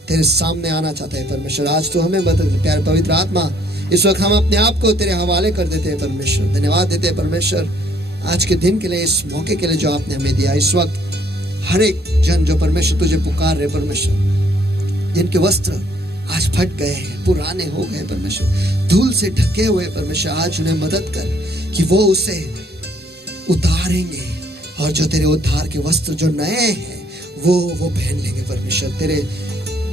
तेरे सामने आना चाहते हैं परमेश्वर। आज तो हमें मदद, प्यारे पवित्र आत्मा, इस वक्त हम अपने आप को तेरे हवाले कर देते हैं परमेश्वर। धन्यवाद देते हैं परमेश्वर आज के दिन के लिए, इस मौके के लिए जो आपने हमें दिया। इस वक्त हर एक जन जो परमेश्वर तुझे पुकार रहे परमेश्वर, जिनके वस्त्र आज फट गए हैं, पुराने हो गए परमेश्वर, धूल से ढके हुए परमेश्वर, आज उन्हें मदद कर कि वो उसे उतारेंगे, और जो तेरे उद्धार के वस्त्र जो नए हैं वो पहन लेंगे परमेश्वर। तेरे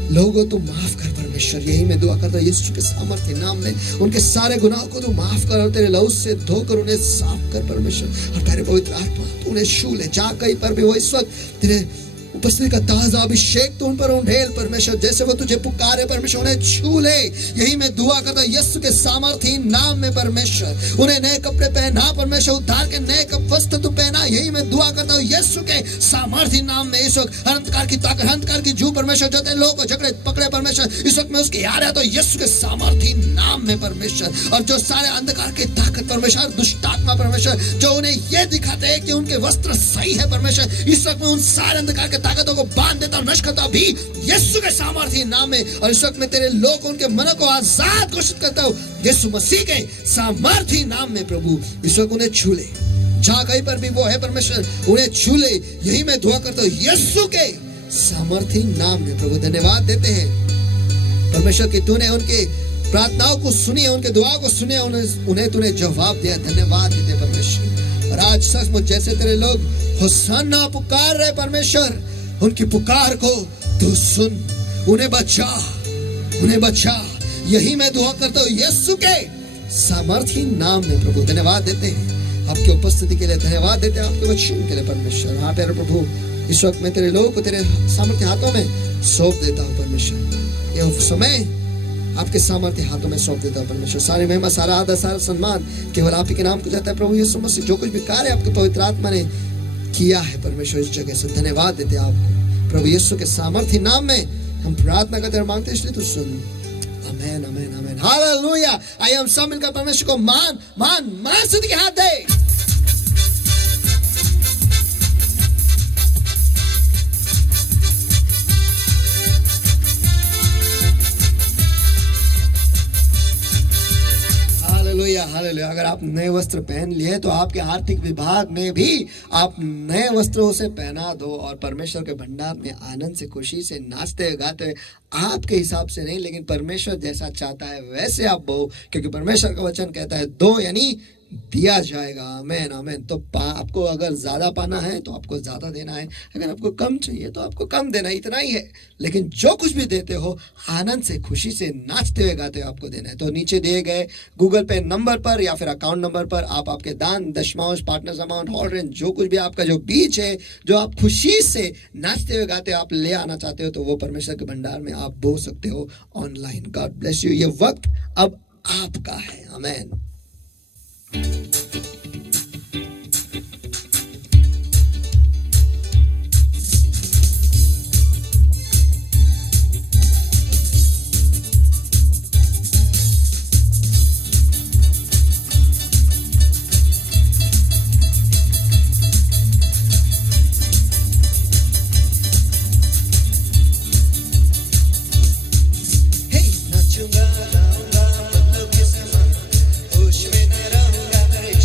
लोगों तो माफ कर परमेश्वर, यही मैं दुआ करता हूँ यीशु के सामर्थ्य नाम में। उनके सारे गुनाहों को तो माफ कर और तेरे लहू से धोकर उन्हें साफ कर परमेश्वर। और तेरे पवित्र आत्मा तो उन्हें छू ले, जहाँ कहीं पर भी वो इस वक्त तेरे उपस्थिति का ताजा अभिषेक तो उन पर उंडेल परमेश्वर, जैसे वो तुझे पुकारे परमेश्वर, उन्हें छू ले। यही मैं दुआ करता हूँ यीशु के सामर्थ्य नाम में परमेश्वर। उन्हें नए कपड़े पहना परमेश्वर, उद्धार के नए वस्त्र तू पहना। यही मैं दुआ करता हूँ यीशु के सामर्थ्य नाम में। इस वक्त अंधकार की ताकत, अंधकार की जू परमेश्वर, जो तेरे लोगों को झगड़े पकड़े परमेश्वर, इस वक्त मैं उसकी याद है तो यीशु के सामर्थ्य नाम में परमेश्वर। और जो सारे अंधकार की ताकत परमेश्वर, दुष्टात्मा परमेश्वर, जो उन्हें यह दिखाते हैं कि उनके वस्त्र सही है परमेश्वर, इस वक्त मैं उन सारे अंधकार के ताकतों को बांध देता और नष्ट करता भी यीशु के सामर्थ्य नाम में। और इस वक्त मैं तेरे लोग उनके मनों को आजाद घोषित करता हूँ यीशु मसीह के सामर्थ्य नाम में। प्रभु इस वक्त उन्हें छू ले, जहाँ कहीं पर भी वो है परमेश्वर, उन्हें छू ले। यही मैं दुआ करता हूँ यीशु के सामर्थ्य नाम में। प्रभु धन्यवाद देते हैं परमेश्वर कि तूने उनके प्रार्थनाओं को सुनी, उनके दुआओं को सुने, उन्हें तूने जवाब दिया। धन्यवाद देते परमेश्वर। और आज सचमुच जैसे तेरे लोग होशाना पुकार रहे परमेश्वर, उनकी पुकार को तू सुन, उन्हें बचा, उन्हें बचा। यही मैं दुआ करता हूँ यीशु के सामर्थ्य नाम में। प्रभु धन्यवाद देते हैं आपकी उपस्थिति के लिए, धन्यवाद देते हैं आपके वचन के लिए परमेश्वर। हाँ प्यारे प्रभु, इस वक्त मैं तेरे लोगों को तेरे सामर्थ्य हाथों में सौंप देता हूँ परमेश्वर। ये समय आपके सामर्थ्य हाथों में सौंप देता हूँ परमेश्वर। सारे महिमा, सारा आदर, सारा सम्मान केवल आप ही के नाम को जाता है प्रभु यीशु मसीह। जो कुछ भी कार्य आपके पवित्र आत्मा ने किया है परमेश्वर इस जगह से, धन्यवाद देते आपको प्रभु यीशु के सामर्थ्य नाम में हम प्रार्थना करते और मांगते, इसलिए तू सुन। आमेन, आमेन, आमेन, हालेलुया। आइए हम सब मिलकर परमेश्वर को मान मान मान स्तुति के हाथ दे। हालेलुया। अगर आप नए वस्त्र पहन लिए तो आपके आर्थिक विभाग में भी आप नए वस्त्रों से पहना दो, और परमेश्वर के भंडार में आनंद से, खुशी से नाचते हुए गाते हुए, आपके हिसाब से नहीं लेकिन परमेश्वर जैसा चाहता है वैसे आप बो, क्योंकि परमेश्वर का वचन कहता है दो यानी दिया जाएगा। आमेन, आमेन। तो आपको अगर ज्यादा पाना है तो आपको ज्यादा देना है, अगर आपको कम चाहिए तो आपको कम देना है, इतना ही है। लेकिन जो कुछ भी देते हो आनंद से, खुशी से, नाचते हुए गाते हुए आपको देना है। तो नीचे दिए गए गूगल पे नंबर पर या फिर अकाउंट नंबर पर आप आपके दान, दशमांश, पार्टनर्स अमाउंट, हॉल रेंट, जो कुछ भी आपका जो बीच है, जो आप खुशी से नाचते हुए गाते हुए आप ले आना चाहते हो, तो वो परमेश्वर के भंडार में आप बो सकते हो ऑनलाइन। God bless you. ये वक्त अब आपका है। आमेन। नाचूंगा, गाऊंगा, बदलो के समान, होश में न रहूंगा मैं।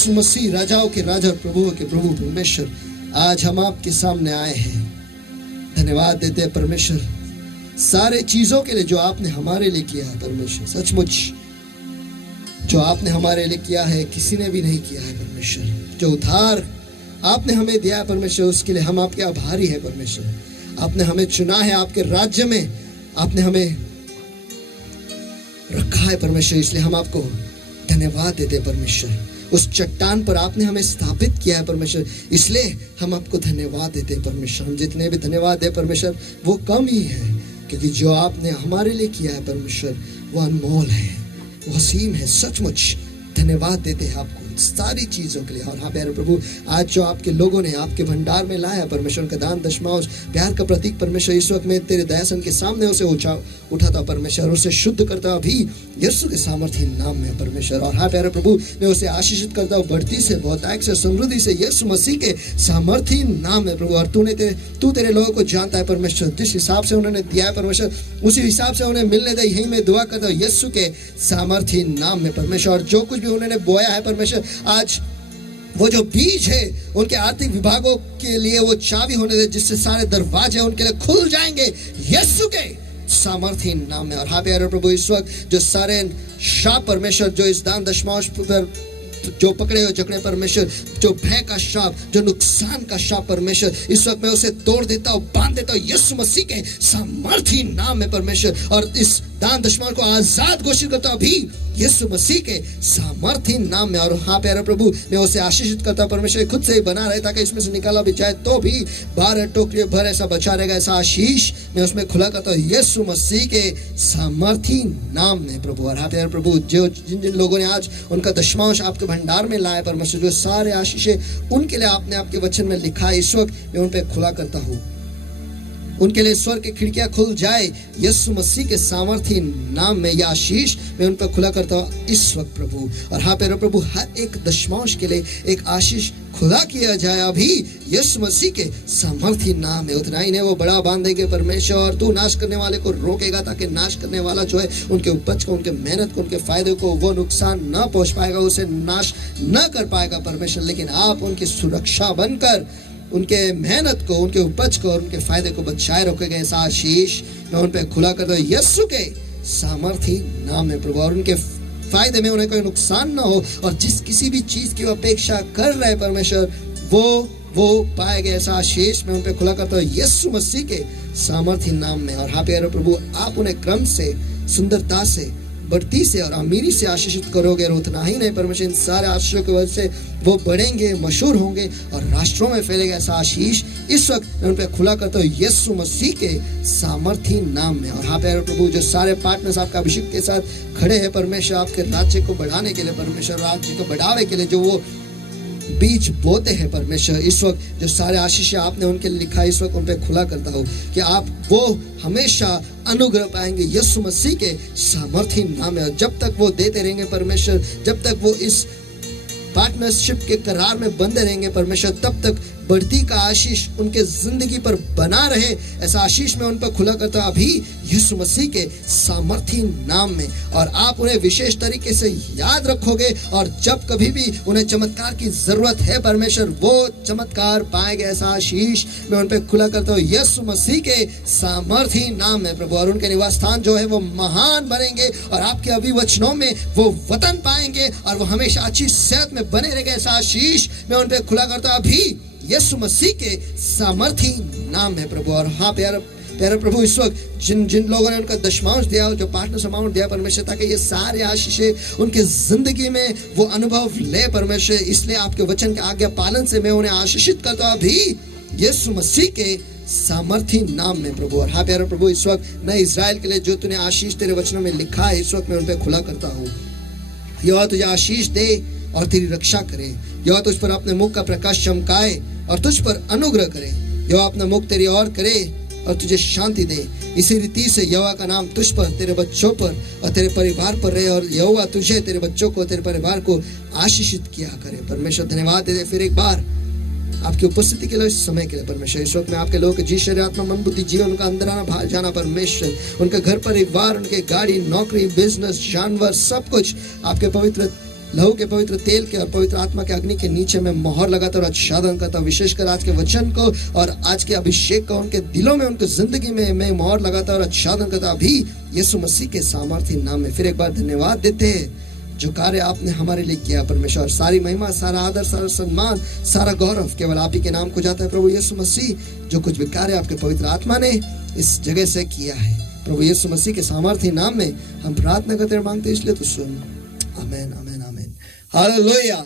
यीशु मसीह राजाओं के राजा और प्रभुओं के प्रभु परमेश्वर, आज हम आपके सामने आए हैं। धन्यवाद देते हैं परमेश्वर सारे चीजों के लिए जो आपने हमारे लिए किया है परमेश्वर। सचमुच जो आपने हमारे लिए किया है किसी ने भी नहीं किया है परमेश्वर। जो उद्धार आपने हमें दिया है परमेश्वर, उसके लिए हम आपके आभारी हैं परमेश्वर। आपने हमें चुना है आपके राज्य में, आपने हमें रखा है परमेश्वर, इसलिए हम आपको धन्यवाद देते हैं परमेश्वर। उस चट्टान पर आपने हमें स्थापित किया है परमेश्वर, इसलिए हम आपको धन्यवाद देते हैं परमेश्वर। हम जितने भी धन्यवाद दे परमेश्वर वो कम ही है, क्योंकि जो आपने हमारे लिए किया है परमेश्वर वो अनमोल है, वो असीम है। सचमुच धन्यवाद देते हैं आपको सारी चीजों के लिए। और हाँ प्यारे प्रभु, आज जो आपके लोगों ने आपके भंडार में लाया परमेश्वर का दान दशमांश प्यार का प्रतीक परमेश्वर, इस वक्त मैं तेरे दयासन के सामने उसे उठाता परमेश्वर, उसे शुद्ध करता अभी यीशु के सामर्थ्य नाम में परमेश्वर। और हाँ प्यारे प्रभु, मैं उसे आशीषित करता हूँ बढ़ती से, बहुतायत से, समृद्धि से यीशु मसीह के सामर्थ्य नाम में प्रभु। और तू तेरे लोगों को जानता है परमेश्वर, जिस हिसाब से उन्होंने दिया है परमेश्वर उसी हिसाब से उन्हें मिलने दे। यही मैं दुआ करता हूँ यीशु के सामर्थ्य नाम में परमेश्वर। और जो कुछ भी उन्होंने बोया है परमेश्वर, आज वो जो बीज है उनके आर्थिक विभागों के लिए वो चाबी होने दे, जिससे सारे दरवाजे उनके लिए खुल जाएंगे यीशु के सामर्थ्य नाम में। और हाँ प्यारे प्रभु, इस वक्त जो सारे शाप परमेश्वर जो इस दान दशमांश पर जो पकड़े हुए जकड़े परमेश्वर, जो भय का शाप, जो नुकसान का शाप परमेश्वर, इस वक्त मैं उसे तोड़ देता हूँ, बांध देता हूँ यीशु मसीह के सामर्थ्य नाम में परमेश्वर। और इस दान दशमांश को आजाद घोषित करता हूँ अभी यीशु मसीह के सामर्थ्य नाम में। और हाँ प्यारे प्रभु, मैं उसे आशीषित करता हूँ परमेश्वर, खुद से ही बना रहे ताकि इसमें से निकाला भी जाए तो भी 12 टोकरी भर ऐसा बचा रहेगा, ऐसा आशीष मैं उसमें खुला करता हूँ यीशु मसीह के सामर्थ्य नाम में प्रभु। और हाँ प्यारे प्रभु, जो जिन जिन लोगों ने आज उनका दशमांश आपके भंडार में लाया परमेश्वर, जो सारे आशीषें उनके लिए आपने आपके वचन में लिखा है, इस वक्त मैं उन पे खुला करता हूँ, उनके लिए स्वर्ग की खिड़कियां खुल जाए यीशु मसीह के सामर्थ्य नाम में। यह आशीष मैं उन पर खुला करता हूँ इस वक्त प्रभु। और हाँ प्यारे प्रभु, हर एक दशमांश के लिए एक आशीष खुला किया जाए अभी यीशु मसीह के सामर्थ्य नाम में। उतना ही नहीं, वो बड़ा बांधेंगे परमेश्वर, और तू नाश करने वाले को रोकेगा ताकि नाश करने वाला जो है उनके उपज को, उनके मेहनत को, उनके फायदे को वो नुकसान न पहुंच पाएगा, उसे नाश न कर पाएगा परमेश्वर। लेकिन आप उनकी सुरक्षा बनकर उनके मेहनत को, उनके उपज को और उनके फायदे को बचाए रखोगे। ऐसा आशीष मैं उन पे खुला करता हूँ यीशु के सामर्थ्य नाम में प्रभु। और उनके फायदे में उन्हें कोई नुकसान ना हो, और जिस किसी भी चीज की अपेक्षा कर रहे परमेश्वर वो पाएगा। ऐसा आशीष मैं उन पे खुला करता हूँ यीशु मसीह के सामर्थ्य नाम में। और हाँ प्यारे प्रभु, आप उन्हें क्रम से, सुंदरता से, बढ़ती से और अमीरी से आशीषित करोगे। और उतना ही नहीं परमेश्वर, इन सारे आशीषों की वजह से वो बढ़ेंगे, मशहूर होंगे और राष्ट्रों में फैलेगा। ऐसा आशीष इस वक्त मैं उन पर खुला करता हूँ यीशु मसीह के सामर्थ्य नाम में। और हाँ प्यारे प्रभु, जो सारे पार्टनर्स आपका अभिषेक के साथ खड़े हैं परमेश्वर, आपके राज्य को बढ़ाने के लिए परमेश्वर, राज्य को बढ़ावे के लिए जो वो बीज बोते हैं परमेश्वर, इस वक्त जो सारे आशीष आपने उनके लिए लिखा है, इस वक्त उन पे खुला करता हूँ कि आप वो हमेशा अनुग्रह पाएंगे यीशु मसीह के सामर्थ्य नाम में। और जब तक वो देते रहेंगे परमेश्वर, जब तक वो इस पार्टनरशिप के करार में बंधे रहेंगे परमेश्वर, तब तक बढ़ती का आशीष उनके जिंदगी पर बना रहे। ऐसा आशीष मैं उन पर खुला करता हूं अभी यीशु मसीह के सामर्थ्य नाम में। और आप उन्हें विशेष तरीके से याद रखोगे, और जब कभी भी उन्हें चमत्कार की जरूरत है परमेश्वर, वो चमत्कार पाएंगे। ऐसा आशीष मैं उन पर खुला करता हूँ यीशु मसीह के सामर्थ्य नाम में प्रभु। और उनके निवास स्थान जो है वो महान बनेंगे, और आपके अभिवचनों में वो वतन पाएंगे, और वो हमेशा अच्छी सेहत में बने रहेंगे। ऐसा आशीष मैं उन पर खुला करता हूँ अभी यीशु मसीह के सामर्थ्य नाम है प्रभु। और हाँ प्यारे प्रभु, इस वक्त जिन जिन लोगों ने उनका दशमांश दिया, जो पार्टनर अमाउंट दिया परमेश्वर, ताकि ये सारे आशीषें उनके जिंदगी में वो अनुभव ले परमेश्वर, इसलिए आपके वचन के आज्ञा पालन से मैं उन्हें आशीषित करता हूँ अभी यीशु मसीह के सामर्थ्य नाम में प्रभु। और हाँ प्यारे प्रभु, इस वक्त नए इजराइल के लिए जो तूने आशीष तेरे वचनों में लिखा है, इस वक्त मैं उन पर खुला करता हूँ। यह तुझे आशीष दे और तेरी रक्षा करे, यह तुझ पर अपने मुख का प्रकाश चमकाए और तुझ पर अनुग्रह करे, यह अपना मुख तेरी ओर करे और तुझे शांति दे। इसी रीति से यहोवा का नाम तुझ पर, तेरे बच्चों पर और तेरे परिवार पर रहे, और यहोवा तुझे, तेरे बच्चों को, तेरे परिवार को आशीषित किया करे। परमेश्वर धन्यवाद दे फिर एक बार आपकी उपस्थिति के लिए, इस समय के लिए परमेश्वर। इस वक्त में आपके लोग जी, शरीर, आत्मा, मन, बुद्धि, जीवन, उनका अंदर आना बाहर जाना परमेश्वर, उनके घर परिवार, उनके गाड़ी, नौकरी, बिजनेस, जानवर, सब कुछ आपके पवित्र लहू के पवित्र तेल के और पवित्र आत्मा के अग्नि के नीचे मैं मोहर लगाता और आच्छादन करता, विशेषकर आज के वचन को और आज के अभिषेक को उनके दिलों में, उनकी जिंदगी में मैं मोहर लगाता और आच्छादन करता अभी यीशु मसीह के सामर्थ्य नाम में। फिर एक बार धन्यवाद देते हैं जो कार्य आपने हमारे लिए किया परमेश्वर। सारी महिमा, सारा आदर, सारा सम्मान, सारा गौरव केवल आप ही के नाम को जाता है प्रभु यीशु मसीह। जो कुछ भी कार्य आपके पवित्र आत्मा ने इस जगह से किया है प्रभु यीशु मसीह के सामर्थ्य नाम में हम प्रार्थना करते हैं, मांगते हैं, इसलिए तो सुन। आमेन, आमेन, आमेन। Hallelujah,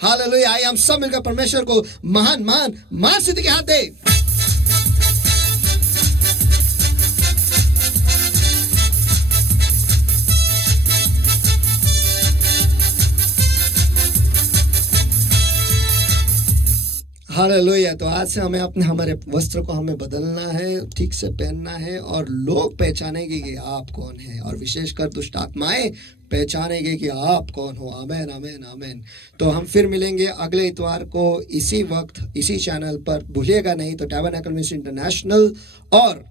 hallelujah. आइए हम सब मिलकर परमेश्वर को महान महान महान सिद्धि के हाथ दे। हालेलुया। तो आज से हमारे वस्त्र को हमें बदलना है, ठीक से पहनना है और लोग पहचानेंगे कि आप कौन हैं और विशेषकर दुष्ट आत्माएं पहचानेंगे कि आप कौन हो। आमेन, आमेन, आमेन। तो हम फिर मिलेंगे अगले इतवार को इसी वक्त इसी चैनल पर। भूलिएगा नहीं तो टैबरनेकल मिनिस्ट्री इंटरनेशनल और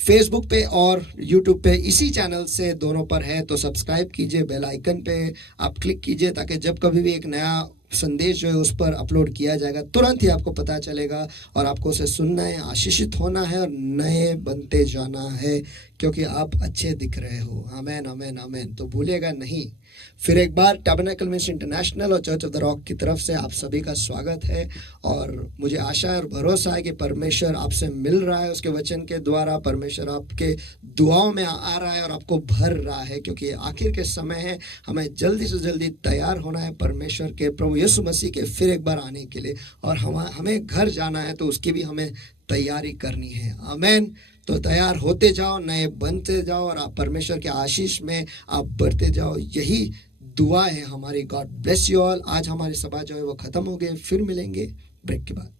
फेसबुक पे और यूट्यूब पे इसी चैनल से दोनों पर है, तो सब्सक्राइब कीजिए, बेल आइकन पे आप क्लिक कीजिए ताकि जब कभी भी एक नया संदेश जो है उस पर अपलोड किया जाएगा तुरंत ही आपको पता चलेगा और आपको उसे सुनना है, आशीषित होना है और नए बनते जाना है क्योंकि आप अच्छे दिख रहे हो। आमेन, आमेन, आमेन। तो भूलिएगा नहीं। फिर एक बार टैबरनेकल मिनिस्ट्री इंटरनेशनल और चर्च ऑफ द रॉक की तरफ से आप सभी का स्वागत है और मुझे आशा और भरोसा है कि परमेश्वर आपसे मिल रहा है उसके वचन के द्वारा। परमेश्वर आपके दुआओं में आ रहा है और आपको भर रहा है क्योंकि आखिर के समय है, हमें जल्दी से जल्दी तैयार होना है परमेश्वर के प्रभु यीशु मसीह के फिर एक बार आने के लिए और हमें घर जाना है तो उसकी भी हमें तैयारी करनी है। आमेन। तो तैयार होते जाओ, नए बनते जाओ और आप परमेश्वर के आशीष में आप बढ़ते जाओ, यही दुआ है हमारी। God bless you all. आज हमारी सभा जो है वो खत्म हो गई, फिर मिलेंगे ब्रेक के बाद।